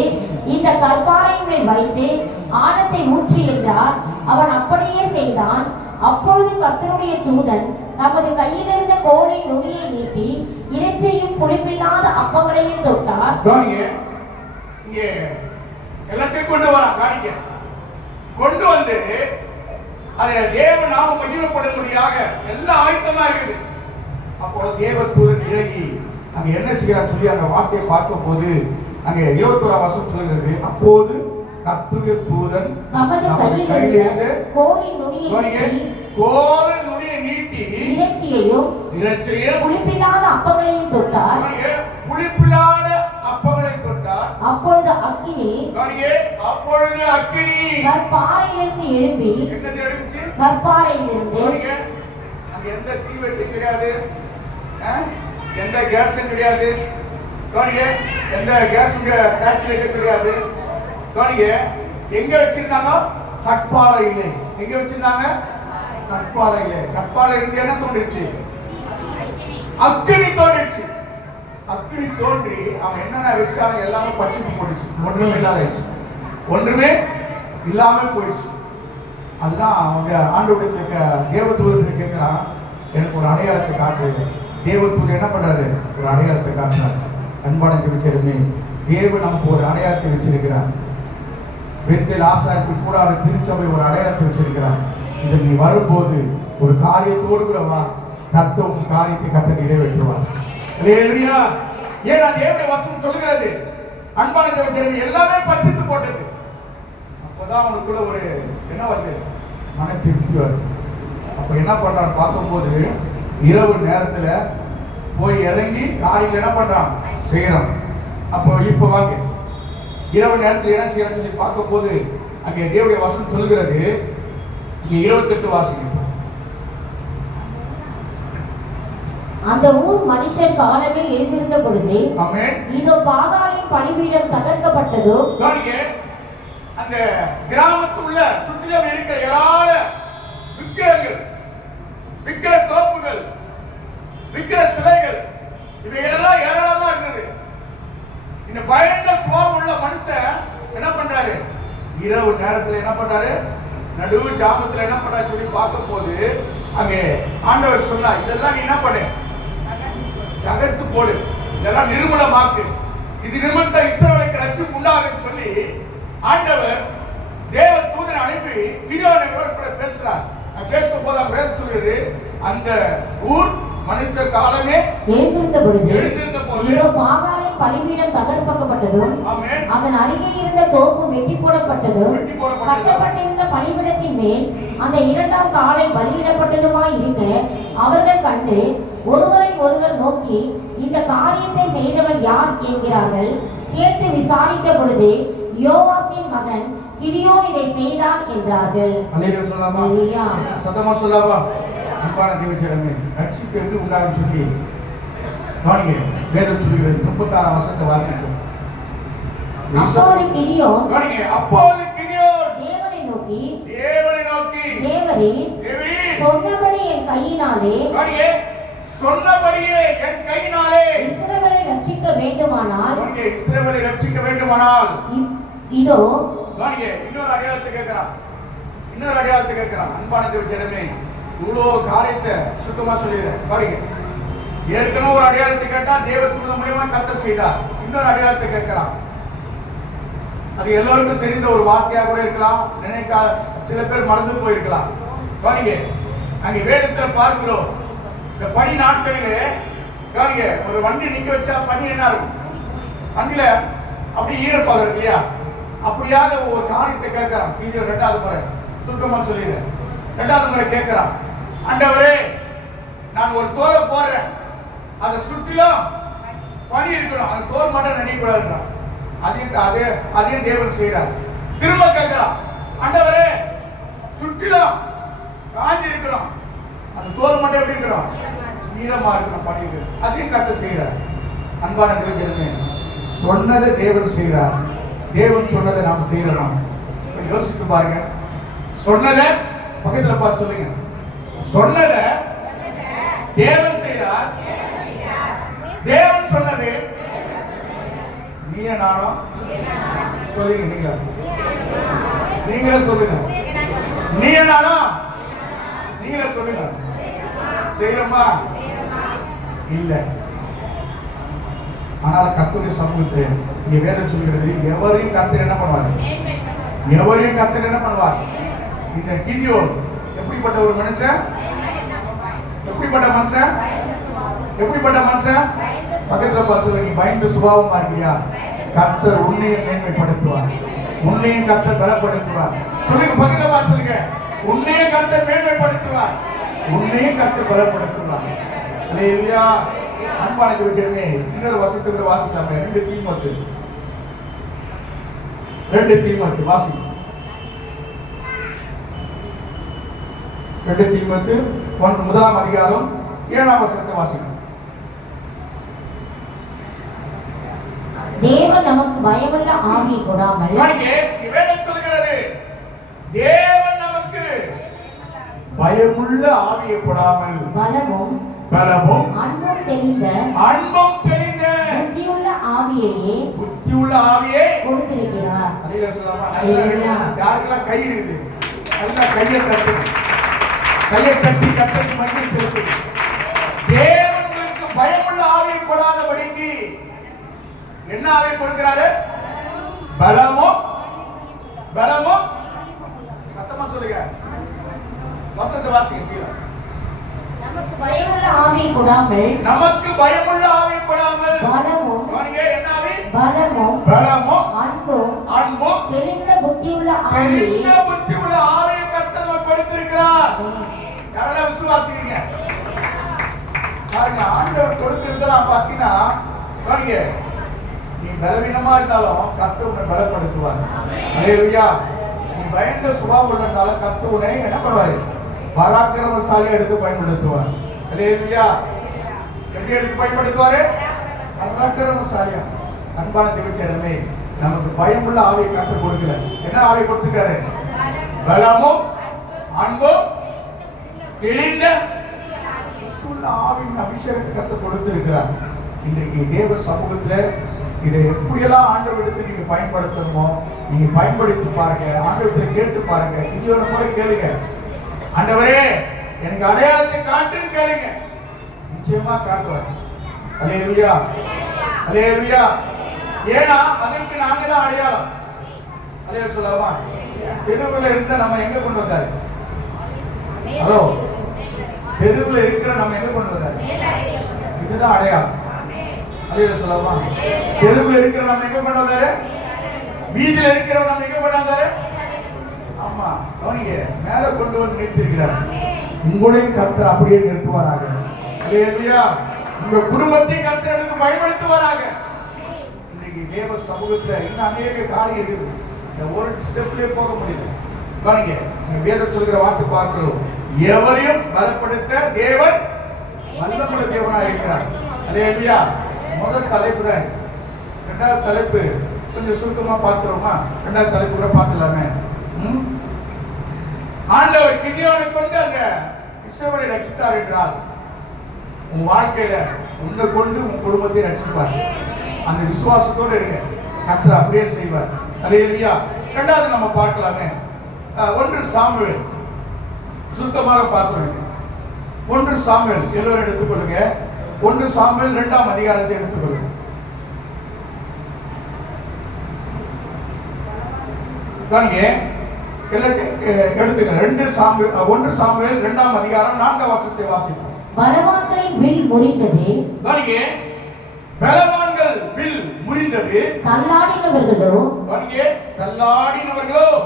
இந்த கற்பாறையின் மேல் வைத்து ஆணத்தை ஊற்றி என்றார். அவன் அப்படியே செய்தான். அப்பொழுது கர்த்தருடைய தூதன் தமது கையிலிருந்த கோலின் நுனியை நீட்டி இறைச்சியும் புளிப்பில்லாத அப்பங்களையும் தொட்டார். எல்லாத்தையும் கொண்டு வந்து அதை தேவ நாம மகிமைப்படும்படியாக எல்லாம் ஆயத்தமா இருக்குது. அப்போ தேவ தூதன் இறங்கி அங்க என்ன செய்யறான்னு சொல்லி அந்த வார்த்தையை பார்க்கும் போது அங்கே 21ஆம் வசனம் சொல்கிறது, அப்போது கர்த்தருடைய தூதன் தமது கையிலிருந்த கோலின் நுனியை நீட்டி இறைச்சியையும் புளிப்பில்லாத அப்பங்களையும் தொட்டார். அப்பொழுது அக்கினி கற்பாறையிலிருந்து எழும்பி கற்பாறையிலிருந்து எந்த தீவெட்டி கிடையாது, எந்த கேஸும் கிடையாது, எந்த கேஸுடைய டேக்ஸ் கிடையாது. எங்க வச்சிருந்தாங்க? கற்பாறையிலே. எங்க வச்சிருந்தாங்க? கற்பாறையிலே. கற்பாறை இருந்து என்ன தோன்றிச்சு? அக்கினி தோன்றிச்சு. அக்கினி தோன்றி அவன் என்னென்ன வச்சாலும் எல்லாமே பச்சுக்கு போயிடுச்சு. ஒன்றுமே இல்லாம போயிடுச்சு. அதுதான் அவங்க ஆண்டவருடைய தேவதூதனை கேட்கிறான், எனக்கு ஒரு அடையாளத்தை காட்டு. தேவதூதன் என்ன பண்றாரு? ஒரு அடையாளத்தை காட்டுறாரு. அன்பான திருச்செருமே, தேவன் நமக்கு ஒரு அடையாளத்தை வச்சிருக்கிறார். பெத்தேல் ஆசாரிக்கு கூட அவர் திருச்சபை ஒரு அடையாளத்தை வச்சிருக்கிறார். இதை நீ வரும்போது ஒரு காரியத்தோடு கூட வா, கர்த்தர் காரியத்தை கர்த்தர் நிறைவேற்றுவார். அல்லேலூயா. ஏன்னா தேவனுடைய வசனம் சொல்லுகிறது, அன்பான தேவச்சேரமே, எல்லாமே பச்சித்து போட்டது. அப்பதான் அவனுக்குள்ள ஒரு என்ன வருது? மன திருப்தி வருது. அப்ப என்ன பண்றான்னு பார்க்கும்போது இரவு நேரத்துல போய் இறங்கி காரியங்கள் என்ன பண்றான்? செய்யறான். அப்போ இப்ப வாங்க, இரவு நேரத்தில் என்ன செய்யறான்னு சொல்லி பார்க்கும் போது அங்கே தேவனுடைய வசனம் சொல்லுகிறது, இங்க 28 வாசிங்க. அந்த ஊர் மனுஷர் காலமே எழுந்திருந்த பொழுது இதோ பாகாலின் பலிபீடம் தகர்க்கப்பட்டதோ. அந்த கிராமத்துள்ள சுற்றிலும் இருக்கிற ஏராள விக்கிரங்கள், விக்கிர தோப்புகள், விக்கிர சிலைகள், இவைகளெல்லாம் ஏராளமா இருந்தது. இந்த பயந்த சுபாவம் உள்ள மனுஷன் என்ன பண்றாரு? இரவு நேரத்துல என்ன பண்றாரு? நடு ஜாமத்துல என்ன பண்றாரு சொல்லி பார்க்கும் போது அங்கே ஆண்டவர் சொன்னா, இதெல்லாம் நீ என்ன பண்ணு? தகர்த்து போடு, இதெல்லாம் நிர்மூலமாக்கு, இது நிமித்த இஸ்ரவேலுக்கு ரட்சிப்பு உண்டாகும் சொல்லி ஆண்டவர் தேவ தூதனை அனுப்பி கிதியோனோட கூட பேசுறார். பேசும் போது வேதம் சொல்லுது, அந்த ஊர் மனுஷர் காலமே எழுந்திருந்த போது இதோ பாகாலின் பலிபீடம் தகர்க்கப்பட்டதும் அதன் அருகே இருந்த தோப்பு வெட்டி போடப்பட்டதும் கட்டப்பட்டிருந்த பலிபீடத்தின் மேல் அந்த இரண்டாம் காலை பலியிடப்பட்டதுமாய் இருக்க அவர்கள் கண்டு ஒருவரை ஒருவர் நோக்கி, இந்த காரியத்தை செய்தவன் யார் என்கிறார்கள். கேட்டு விசாரித்த பொழுது யோவாசின் மகன் கிதியோன் இதை செய்தான் என்றார்கள். அல்லேலூயா. சத்தமா சொல்லாமா? அன்பான தேவஜனமே, ரட்சிப்பு எப்படி உண்டாகும் சொல்லி கவனிங்க. வேதம் சொல்லுகிறது. 36 வசனத்தை வாசிக்கும். அப்போது கிதியோன் தேவனை நோக்கி தேவரீர் சொன்னபடி என் கையினாலே இஸ்ரவேலை ரட்சிக்க வேண்டுமானால் இதோ இன்னொரு அடையாளத்தை கேட்கிறான். அன்பான தேவஜனமே, இவ்வளவு காரியத்தை சுத்தமா சொல்லிடுறேன். பாருங்க, ஏற்கனவே ஒரு அடையாளத்தை கேட்டா தேவத்துவ மூலியமா கர்த்தர் செய்தார். இன்னொரு அடையாளத்தை கேட்கிறான். அது எல்லோருக்கும் தெரிந்த ஒரு வார்த்தையாக கூட இருக்கலாம், நினைக்காத சில பேர் மறந்து போயிருக்கலாம். பாருங்க, அங்கே வேதத்துல பார்க்கிறோம், இந்த பனி நாட்களிலே பாருங்க, ஒரு வண்டி நிக்க வச்சா பனி என்ன இருக்கும்? வண்டியில அப்படி ஈரப்பாக இருக்கு இல்லையா? அப்படியாக ஒரு காரியத்தை கேட்கிறான். இது 2வது முறை சுத்தமா சொல்லிடுறேன். 2வது முறை கேட்கிறான், ஆண்டவரே நான் ஒரு தோலை போடுறேன், அதை சுற்றிலும் பனி இருக்கணும், அந்த தோல் மட்டும் நினைக்கூடாதுன்றான். அதையும் தேவன் செய்யறார். திரும்ப கேட்கிறான், ஆண்டவரே சுற்றிலும் காஞ்சி இருக்கணும், அந்த தோல் மட்டும் எப்படி இருக்கணும்? ஈரமா இருக்கணும், பனி இருக்கணும். அதையும் கர்த்தர் செய்யறார். அன்பான தேவஜனமே, சொன்னதை தேவன் செய்யறார். தேவன் சொன்னதை நாம் செய்யறோம். யோசித்து பாருங்க. சொன்னதை பக்கத்துல பார்த்து சொல்லுங்க. சொன்னதை தேவன் செய்கிறார். தேவன் சொன்னது நீயே நானும் சொல்லுங்க. நீங்களே சொல்லுங்க. நீயே நானும் நீங்களே சொல்லுங்க. செய்யறோமா? இல்ல. ஆனால் கர்த்தருடைய சமூகத்தை இங்க வேதம் சொல்கிறது, எவரையும் கர்த்தர் என்ன பண்ணுவார்? இந்த கிதியோன் எப்படிப்பட்ட ஒரு மனுஷன்? எப்படிப்பட்ட மனுஷன்? பக்கத்துல பார்த்து சொல்லுங்க, பயந்த சுபாவமா இருக்கியா? கர்த்தர் உன்னையும் மேன்மைப்படுத்துவார், உன்னையும் கர்த்தர் பலப்படுத்துவார். சொல்லுங்க, பக்கத்துல பார்த்து சொல்லுங்க, உன்னையும் கர்த்தர் மேன்மைப்படுத்துவார், உன்னையும் கர்த்தர் பலப்படுத்துவார். அல்லேலூயா. அன்பான தேவஜனமே, இன்னொரு வசனத்தை வாசிக்கலாம். 2 தீமோத்தேயு வாசி. 2 தீமோத்தேயு 1ஆம் அதிகாரம் 7ஆம் வசனத்தை வாசிக்கலாம். தேவன் நமக்கு பயமுள்ள ஆவியை கொடாமல், வேதம் சொல்கிறது, தேவன் நமக்கு பயமுள்ள ஆவியை கொடாமல் பலமும் அன்பும் தெளிந்த புத்தியுள்ள ஆவியை கொடுத்திருக்கிறார். யாருக்கெல்லாம் கை இருக்குது? கையை தட்டி கர்த்தருக்கு மகிமை செலுத்துங்க. தேவனுக்கு பயமுள்ள ஆவியை கொடாதபடிக்கு என்ன ஆவியை கொடுக்கிறாரு? பலமும் சத்தமா சொல்லுங்க. வசனத்தை வாசிங்க சீரா. நமக்கு பயமுள்ள ஆவியை கொடாமல் பலமும் என்ன ஆவி? பலமும் அன்பும் தெளிந்த புத்தியுள்ள ஆவியை கர்த்தர் நமக்கு கொடுத்திருக்கிறார். யாரெல்லாம் விசுவாசிக்கிறீங்க? பாருங்க, ஆண்டவர் கொடுத்திருந்தெல்லாம் பாத்தீங்கன்னா பாருங்க, நீ பலவீனமா இருந்தாலும் கர்த்தர் உன்னை பலப்படுத்துவார். அல்லேலூயா. நீ பயந்த சுபாவம் உள்ளதால கர்த்தர் உன்னை என்ன பண்ணுவாரு? பராக்கிரமசாலியா எடுத்து பயன்படுத்துவார். அல்லேலூயா. எப்படி எடுத்து பயன்படுத்துவாரு? பராக்கிரமசாலியா. அன்பான தேவஜனமே, நமக்கு பயமுள்ள ஆவியை கர்த்தர் கொடுக்கல. என்ன ஆவியை கொடுத்திருக்காரு? பலமும் அன்பும் தெளிந்த ஆவியின் அபிஷேகத்தை கர்த்தர் கொடுத்திருக்கிறார். இன்றைக்கு தேவ சமூகத்துல இதை எப்படியெல்லாம் ஆண்டவரிடத்தில் நீங்க பயன்படுத்தணுமோ நீங்க பயன்படுத்தி பாருங்க. ஆண்டவரத்தில் கேட்டு பாருங்க. கிதியோனை போல கேளுங்க, ஆண்டவரே எனக்கு அடையாளத்தை காட்டுன்னு கேளுங்க, நிச்சயமா காட்டுவார். அல்லேலூயா, அல்லேலூயா. ஏன்னா அதற்கு நாங்க தான் அடையாளம். அல்லேலூயா சொல்லலாமா? தெருவில் இருந்த நம்ம எங்க கொண்டு வந்தாரு? ஹலோ, தெருவில் இருக்கிற நம்ம எங்க கொண்டு வந்தாரு? இதுதான் அடையாளம். அல்லேலூயா சொல்லலாமா? தெருவில் இருக்கிற நம்ம எங்க கொண்டு வந்தாரு? வீதியில் இருக்கிற நம்ம எங்க கொண்டு வந்தாரு? ஆமா, கவனிங்க, மேல கொண்டு வந்து நிறுத்திருக்கிறார். உங்களையும் கர்த்தர் அப்படியே நிறுத்துவாராக. அல்லேலூயா. உங்க குடும்பத்தையும் கர்த்தர் எடுத்து பயன்படுத்துவாராக. இன்னைக்கு தேவ சமூகத்துல இன்னும் அநேக காரியம் இருக்குது. இந்த ஒரு ஸ்டெப்லயே போக முடியல. கவனிங்க, நீங்க வேதம் சொல்கிற வார்த்தை பார்க்கிறோம். எவரையும் பலப்படுத்த தேவன் வல்லமுள்ள தேவனா இருக்கிறார். அல்லேலூயா. முதல் தலைப்பு தான். இரண்டாவது தலைப்பு கொஞ்சம் சுருக்கமா பார்க்கிறோமா? இரண்டாவது தலைப்பு கூட பார்த்துலாமே. ஆண்டவர் கிதியோனை கொண்டு அந்த இஸ்ரவேலை ரட்சித்தார் என்றால் உன் வாழ்க்கையில உன்னை கொண்டு உன் குடும்பத்தை ரட்சிப்பார். அந்த விசுவாசத்தோடு இருங்க, கர்த்தர் அப்படியே செய்வார். அல்லேலூயா. இரண்டாவது நம்ம பார்க்கலாமே, 1 சாமுவேல் சுருக்கமாக பார்க்கிறோம். 1 சாமுவேல் எல்லோரும் எடுத்துக்கொள்ளுங்க. 1 சாமுவேல் 2ஆம் அதிகாரத்தை எடுத்துக்கொள்ளுங்க. எடுத்துக்க 1 சாமுவேல் 2ஆம் அதிகாரம் 4ஆம் வசனத்தை வாசிப்போம். பலவான்களின் வில் முறிந்தது. பலவான்கள் வில் முறிந்தது. தள்ளாடினவர்களோ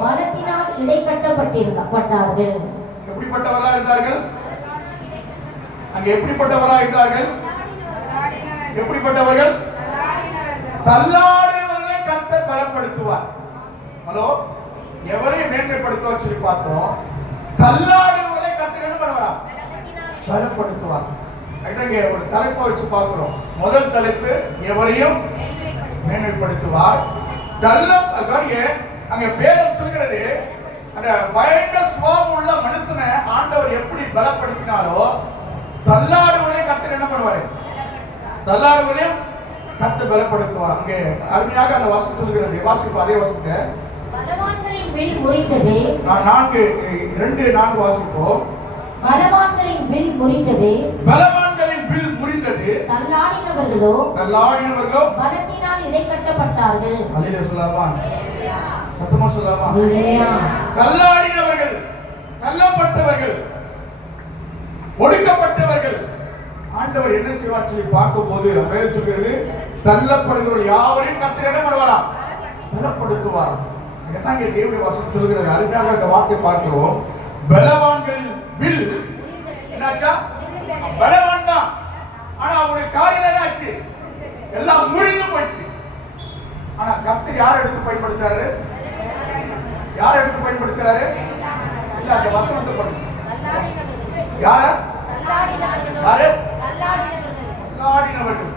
பலத்தினால் இடைக்கட்டப்பட்டார்கள். எப்படிப்பட்டவர்களா இருந்தார்கள்? அங்க எப்படிப்பட்டவர்களா இருந்தார்கள்? எப்படிப்பட்டவர்கள்? தள்ளாடினவர்களை கர்த்தர் பலப்படுத்துவார். ஹலோ, எவரையும் மேன்மைப்படுத்துவார் சொல்லி பார்த்தோம். தள்ளாடுவதை கர்த்தர் என்ன பண்ணுவார்? பலப்படுத்துவார். ஒரு தலைப்பை வச்சு பார்க்கிறோம். முதல் தலைப்பு எவரையும் மேன்மைப்படுத்துவார். அங்க பேரம் சொல்கிறது, அந்த பயங்கர சுபாவம் உள்ள மனுஷனை ஆண்டவர் எப்படி பலப்படுத்தினாரோ தள்ளாடுவதை கர்த்தர் என்ன பண்ணுவார்? தள்ளாடுவதையும் கர்த்தர் பலப்படுத்துவார். அங்கே அருமையாக அந்த வாசம் சொல்கிறது. வாசிப்போம் அதே வாசத்தை. பலவான்களின் வில் முறிந்தது. 4 வாசிப்போம். பலவான்களின் வில் முறிந்தது. பலவான்களின் வில் முறிந்தது. தள்ளாடினவர்களோ பலத்தினால் இடைக்கட்டப்பட்டார்கள். அல்லேலூயா சொல்லலாமா? சத்தமா சொல்லலாமா? தள்ளாடினவர்கள், தள்ளப்பட்டவர்கள், ஒடுக்கப்பட்டவர்கள் ஆண்டவர் என்ன செய்வார் சொல்லி பார்க்கும்போது வேதம் சொல்கிறது, தள்ளப்படுகிற யாவரையும் கர்த்தர் என்ன பண்ணுவாராம்? பலப்படுத்துவார். என்னங்க தேவனுடைய வசனம் சொல்கிறது? அருமையாக அந்த வார்த்தை பார்க்கிறோம். பலவான்கள் வில் என்னாச்சா? பலவான் தான், ஆனா அவருடைய காரியம் என்னாச்சு? எல்லாம் முறிந்து போச்சு. ஆனா கர்த்தர் யார் எடுத்து பயன்படுத்துறாரு? யார் எடுத்து பயன்படுத்துறாரு? இல்ல, அந்த வசனத்தை பண்ணுங்க. யார? யாரு? தள்ளாடினவர்கள்.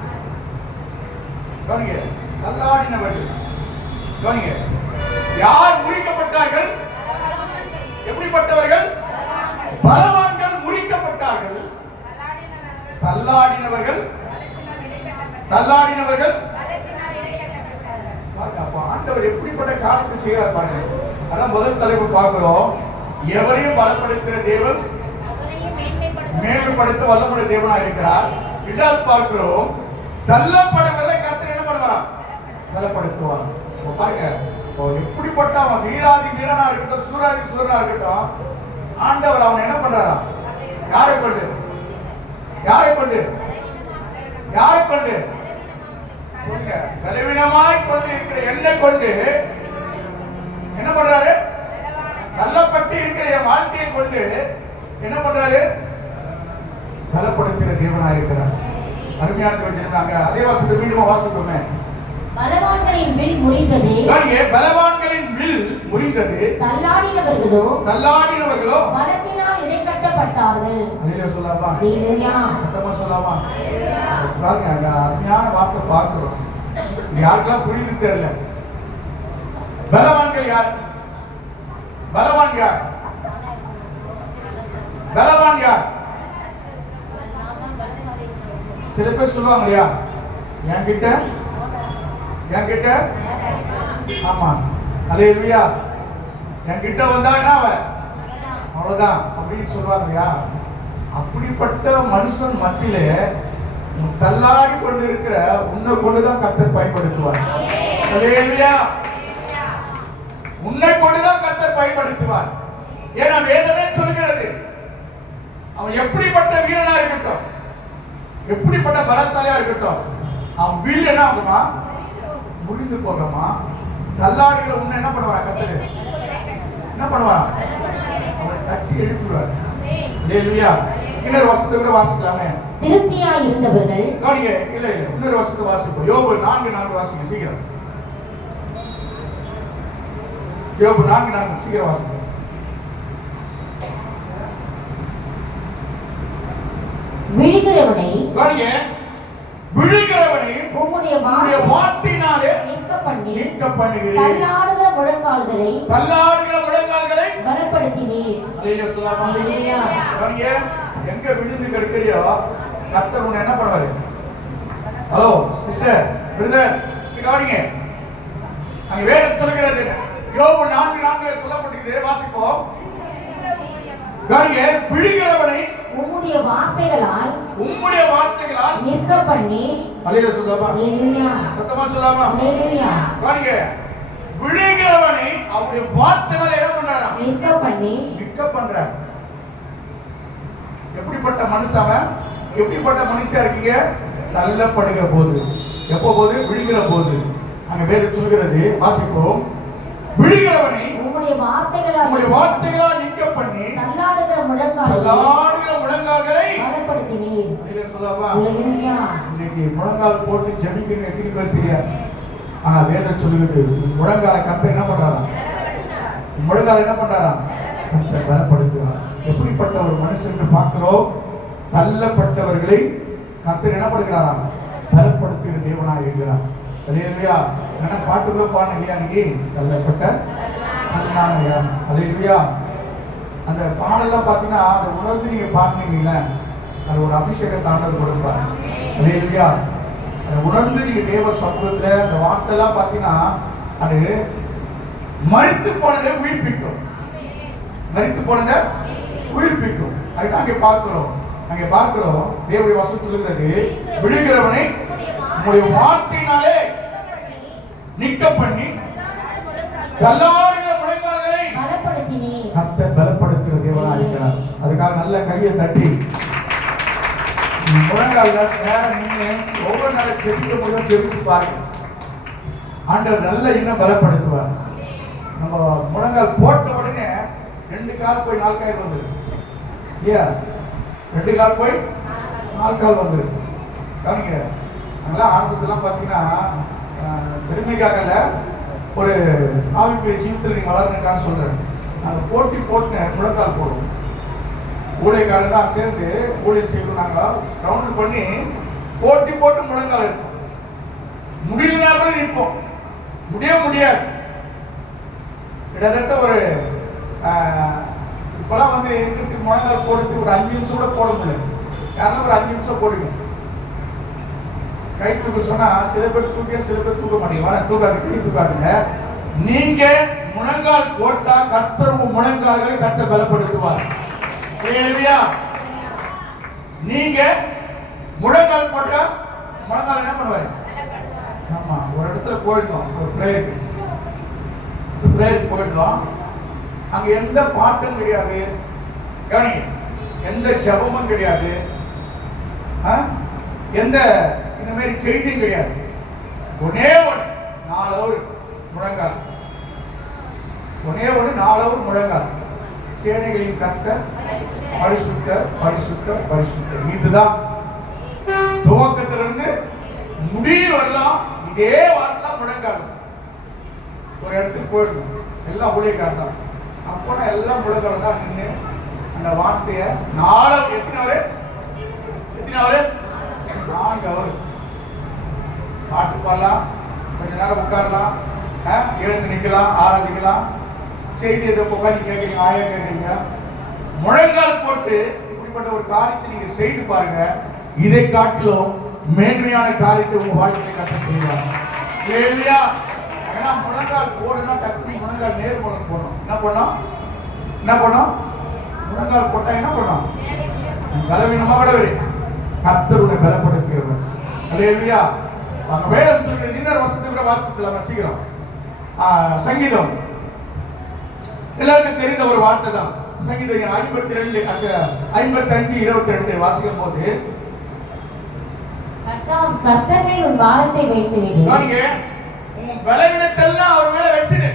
கவனிங்க, தள்ளாடினவர்கள். கவனிங்க, யார் முறிக்கப்பட்டார்கள்? எப்படிப்பட்டவர்கள்? பலவான்கள் முறிக்கப்பட்டார்கள். தள்ளாடினவர்கள் அப்ப ஆண்டவர் எப்படிப்பட்ட காரியத்தை செய்கிறார் பாருங்க. அதான் முதல் தலைப்பு பார்க்கிறோம். எவரையும் பலப்படுத்துகிற தேவன் மேன்மைப்படுத்த வல்லமுள்ள தேவனா இருக்கிறார். இரண்டாவது பார்க்கிறோம், தள்ளப்படுவதை கர்த்தர் என்ன பண்ணுவாரா? பலப்படுத்துவார். பாருங்க, எப்படிப்பட்ட அவன் வீராதி வீரனா இருக்கட்டும், சூராதி சூரனா இருக்கட்டும், ஆண்டவர் அவன் என்ன பண்றாரா? யாரை கொண்டு? யாரை கொண்டு? யாரை கொண்டு? சொல்லுங்க. பலவீனமாய் கொண்டு இருக்கிற என்னை கொண்டு என்ன பண்றாரு? தள்ளப்பட்டு இருக்கிற என் வாழ்க்கையை கொண்டு என்ன பண்றாரு? பலப்படுத்துகிற தேவனா இருக்கிறார். அருமையான வச்சிருந்தாங்க. அதே வாசத்தை மீண்டும் வாசிப்போமே. பலவான்களின் வில் முறிந்தது. பலவான்களின் வில் முறிந்தது. தள்ளாடினவர்களோ பலத்தினால் இடைக்கட்டப்பட்டார்கள். அல்லேலூயா சொல்லலாமா? அல்லேலூயா. சத்தமா சொல்லலாமா? பாருங்க, அந்த அருமையான வார்த்தை பார்க்கிறோம். யாருக்கெல்லாம் புரியுது தெரியல. பலவான்கள் யார்? பலவான் யார்? பலவான் யார்? சில பேர் சொல்லுவாங்க இல்லையா, என்கிட்ட என்கிட்ட ஆமா அல்லேலூயா என்கிட்ட வந்தா என்ன அவன் அவ்வளவுதான் அப்படின்னு சொல்லுவாங்கயா. அப்படிப்பட்ட மனுஷன் மத்தியிலே தள்ளாடி கொண்டு இருக்கிற உன்னை கொண்டுதான் கர்த்தர் பயன்படுத்துவார். அல்லேலூயா உன்னை கொண்டுதான் கர்த்தர் பயன்படுத்துவார். ஏன்னா வேதமே சொல்லுகிறது அவன் எப்படிப்பட்ட வீரனா இருக்கட்டும், எப்படிப்பட்ட பலசாலியா இருக்கட்டும், அவன் வில் என்ன ஆகுமா, முறிந்து போகமா. தள்ளாடுகிற உன்னை என்ன பண்ணுவாரா கர்த்தர், என்ன பண்ணுவாரா, அவன் தட்டி எழுப்பிடுவார். அல்லேலூயா. இன்னொரு வசனத்தை கூட வாசிக்கலாமே. திருப்தியாய் இருந்தவர்கள் கவனிங்க, இல்ல இன்னொரு வசனத்தை வாசிப்போம். யோபு 4:4 வாசிங்க சீக்கிரம். யோபு 4:4 சீக்கிரம் வாசிங்க. விழுகிறவனை கவனிங்க, விழுகிறவனை உம்முடைய வார்த்தையினாலே நிற்க பண்ணி பண்ணுகிறீர். தள்ளாடுகிற முழங்கால்களை பலப்படுத்தினீர். அல்லேலூயா. கவனிங்க, எங்க விழுந்து கிடக்கிறியோ கர்த்தர் உன்னை என்ன பண்ணுவாரு. ஹலோ சிஸ்டர் பிரதர் கவனிங்க, அங்க வேதம் சொல்லுகிறது யோபு 4:4 சொல்லப்பட்டிருக்கிறது. வாசிப்போம். கவனிங்க, விழுகிறவனை உம்முடைய வார்த்தைகளால் நிற்க பண்ணி. அல்லேலூயா சொல்லாமா, சத்தமா சொல்லாமா. அல்லேலூயா. கவனிங்க, விழுகிறவனை அவருடைய வார்த்தைகளை என்ன பண்றாராம், நிற்க பண்றார். எப்படிப்பட்ட மனுஷன், எப்படிப்பட்ட மனுஷா இருக்கீங்க, தள்ளப்படுகிற போது, எப்போ போது, விழுகிற போது. அங்க வேதம் சொல்கிறது, வாசிப்போம். விழுகிறவனை உம்முடைய வார்த்தைகளால் நிற்க பண்ணி தள்ளாடுகிற முழங்கால்களை பலப்படுத்தினீர். சொல்லவா, இன்னைக்கு முழங்கால் போட்டு ஜெபிக்கணும் எப்படி தெரியாது. ஆனா வேதம் சொல்லுகிறது முழங்கால கர்த்தர் என்ன பண்றாராம், முழங்கால என்ன பண்றாராம், கர்த்தர் பலப்படுத்துவார். எப்படிப்பட்ட ஒரு மனுஷன் பார்க்கிறோம், தள்ளப்பட்டவர்களை கர்த்தர் என்ன பண்ணுகிறாராம், பலப்படுத்துகிற தேவனாக இருக்கிறார். அல்லேலூயா. என்ன பாட்டுக்குள்ள பாடுங்க அன்னைக்கு, தள்ளப்பட்ட கண்ணானையா. அல்லேலூயா. அந்த பாடெல்லாம் பார்த்தீங்கன்னா அதை உணர்ந்து நீங்க பாடுனீங்கல்ல, அது ஒரு அபிஷேகத்தை ஆண்டவர் கொடுப்பார். அல்லேலூயா. அதை உணர்ந்து நீங்க தேவ சமூகத்துல அந்த வார்த்தைலாம் பார்த்தீங்கன்னா அது மரித்து போனதை உயிர்ப்பிக்கும், மரித்து போனதை உயிர்ப்பிக்கும். அதுதான் அங்கே பார்க்கிறோம். தேவனுடைய வசனம் சொல்லுகிறது, விழுகிறவனை உங்களுடைய வார்த்தையினாலே நிற்க பண்ணி தள்ளாடுகிற முழங்கால்களை கர்த்தர் பலப்படுத்துகிற தேவனாக இருக்கிறார். அதுக்காக நல்ல கையை தட்டி முழங்கால நேரம் நின்று ஒவ்வொரு நாளும் செபிக்க முதல் செபிச்சு பாருங்க. ஆண்டவர் நல்ல இன்னும் பலப்படுத்துவார். நம்ம முழங்கால் போட்ட உடனே 2 கால் போய் 4 கால் வந்துருக்கு இல்லையா, 2 கால் போய் 4 கால் வந்துருக்கு. கவனிங்க, அதெல்லாம் ஆரம்பத்தெல்லாம் பார்த்தீங்கன்னா பெருமைக்காகல, ஒரு ஆவிக்குரிய ஜீவிதத்தில் நீங்கள் வளர்றதுக்காக சொல்கிறேன். நாங்கள் போட்டி போட்டு முழங்கால் போடுவோம். ஊழியக்காரன் தான் சேர்ந்து ஊழியர் செய்வோம். நாங்கள் ரவுண்டு பண்ணி போட்டி போட்டு முழங்கால் இருப்போம். முடியலனா கூட நிற்போம், முடியாது. கிட்டத்தட்ட ஒரு இப்பெல்லாம் வந்து இருக்கிறதுக்கு முழங்கால் போடுறதுக்கு ஒரு 5 நிமிஷம் கூட போட முடியாது. யாருன்னா ஒரு 5 நிமிஷம் போடுங்க. கை தூக்க சொன்னா சில பேர் தூக்க, சில பேர் தூக்க மாட்டீங்க. தூக்காது, கை தூக்காதுங்க. நீங்க முழங்கால் போட்டா கர்த்தர் உங்க முழங்கால்களை கர்த்தர் பலப்படுத்துவார். அல்லேலூயா. நீங்க முழங்கால் போட்டா முழங்கால் என்ன பண்ணுவாரு, ஆமா ஒரு இடத்துல போயிடணும், ஒரு பிரேயருக்கு போயிடணும். அங்க எந்த பாட்டும் கிடையாது, கவனிங்க, எந்த ஜபமும் கிடையாது, எந்த இந்த மாதிரி செய்தியும் கிடையாது. ஒன்னே 4 ஹவர் முழங்கால், ஒன்னே 4 ஹவர் முழங்கால். சேனைகளின் கர்த்தர் பரிசுத்தர். இதுதான் துவக்கத்திலிருந்து முடிவு வரலாம். இதே வார்த்தை முழங்கால். ஒரு இடத்துக்கு போயிடணும், எல்லாம் ஊழியக்காரர் தான். அப்போனா எல்லாம் முழங்கால் தான் நின்று அந்த வார்த்தைய 4 எத்தனை ஹவர் 4 ஹவர் பாட்டு பாடலாம், கொஞ்ச நேரம் உட்காரலாம், எழுந்து நிற்கலாம், ஆராதிக்கலாம். செய்தி எதை உட்காந்து கேட்குறீங்க, ஆயா கேட்குறீங்க. முழங்கால் போட்டு இப்படிப்பட்ட ஒரு காரியத்தை நீங்க செய்து பாருங்க. இதை காட்டிலும் மேன்மையான காரியத்தை உங்க வாழ்க்கையை கற்று செய்வாங்க. இல்லையா? ஏன்னா முழங்கால் போடுனா டக்குனு முழங்கால் நேர் முழங்கால் போடணும். என்ன பண்ணோம்? முழங்கால் போட்டா என்ன பண்ணோம்? பலவீனமா விடவே கர்த்தர் உன்னை பலப்படுத்துகிறவர். அல்லேலூயா. அங்க வேதம் சொல்லுகிற இன்னொரு வசனத்தை கூட வாசிக்கலாம் சீக்கிரம். சங்கீதம் எல்லாருக்கும் தெரிந்த ஒரு வார்த்தை தான். சங்கீதம் 55:22 வாசிக்கும் போது கர்த்தர் மேல் உன் பாரத்தை வைத்து விடு. பாருங்க, உன் பலவீனத்தெல்லாம் அவர் மேல வச்சிடு.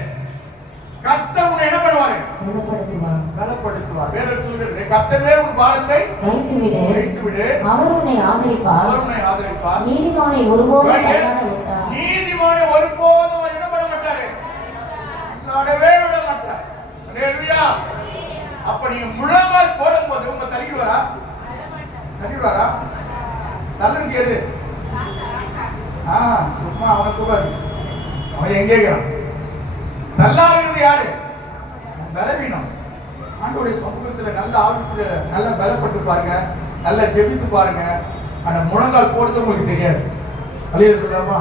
கர்த்தர் உன்னை என்ன பண்ணுவாரு? பலப்படுத்துவார். வேதம் சொல்கிறது கர்த்தர் மேல் உன் பாரத்தை வைத்து விடு. அவர் உன்னை ஆதரிப்பார். நீதிமானை ஒருபோதும் என்ன பண்ண மாட்டாரு? நடவே விட மாட்டார். அல்லேலூயா. அப்ப நீங்க முழங்கால் போடும்போது உங்க தள்ளிடுவாரா? தள்ளுறது எது? சும்மா அவனை கூடாது. அவன் எங்கே இருக்கிறான்? தள்ளாடுகிறது யாரு? பலவீனம். ஆண்டவருடைய சமூகத்துல நல்ல ஆவித்துல நல்ல பலப்பட்டு பாருங்க, நல்லா ஜெபித்து பாருங்க. ஆனா முழங்கால் போடுறது உங்களுக்கு தெரியாது. அல்லேலூயா சொல்லாமா?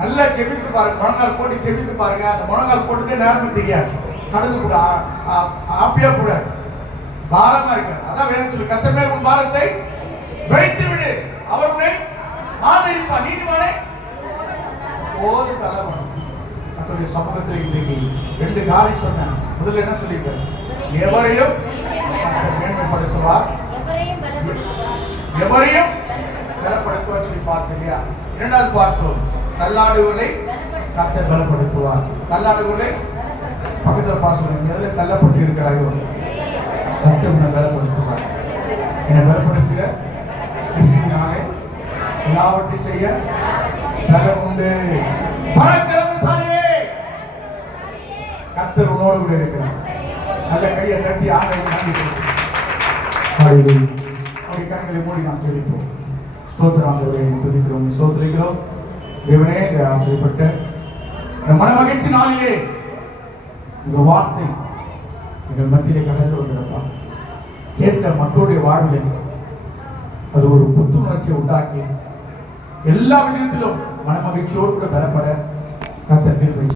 நல்லா ஜெபித்து பாருங்க, முழங்கால் போட்டு ஜெபித்து பாருங்க. அந்த முழங்கால் போட்டதே நேரமும் தெரியாது. கடந்து கூட ஆப்பியா கூட பாரமா இருக்காது. அதான் வேதம் சொல்லு, கர்த்தர் மேல் உன் பாரத்தை வைத்து விடு, அவர் உன்னை ஆதரிப்பார். நீதிமானே போது தள்ளப்படும். நம்முடைய சமூகத்தில் இன்றைக்கு 2 காரியம் சொன்னேன். முதல்ல என்ன சொல்லிட்டேன்? எவரையும் மேன்மைப்படுத்துவார், எவரையும் பலப்படுத்துவார் சொல்லி பார்த்தோம் இல்லையா? 2வது பார்த்தோம், தள்ளாடுகளை கர்த்தர் பலப்படுத்துவார். தள்ளாடுகளை பக்கத்தில் பாசம் எதில் தள்ளப்பட்டு இருக்கிறாயோ கர்த்தர் உன்னை பலப்படுத்துவார். என்னை பலப்படுத்துகிற கிறிஸ்துவினாலே எல்லாவற்றையும் செய்ய பலம் உண்டு. பராக்கிரமசாலியே, கர்த்தர் உன்னோடு கூட இருக்கிறார். நல்ல கையை தட்டி ஆண்டவரை நன்றி சொல்லுங்கள். அவருடைய கண்களை மூடி நாம் ஜெபிப்போம். ஸ்தோத்திரம் ஆண்டவரே, துதிக்கிறோம், ஸ்தோத்திரிக்கிறோம். தேவனே, ஆசைப்பட்ட இந்த மனமகிழ்ச்சி நாளிலே இந்த வார்த்தை எங்கள் மத்தியிலே கடந்து வந்திருப்பா. கேட்ட மக்களுடைய வாழ்விலே அது ஒரு புத்துணர்ச்சியை உண்டாக்கி எல்லா விதத்திலும் மனமகிழ்ச்சியோடு கூட பெறப்பட கர்த்தர் கிருபை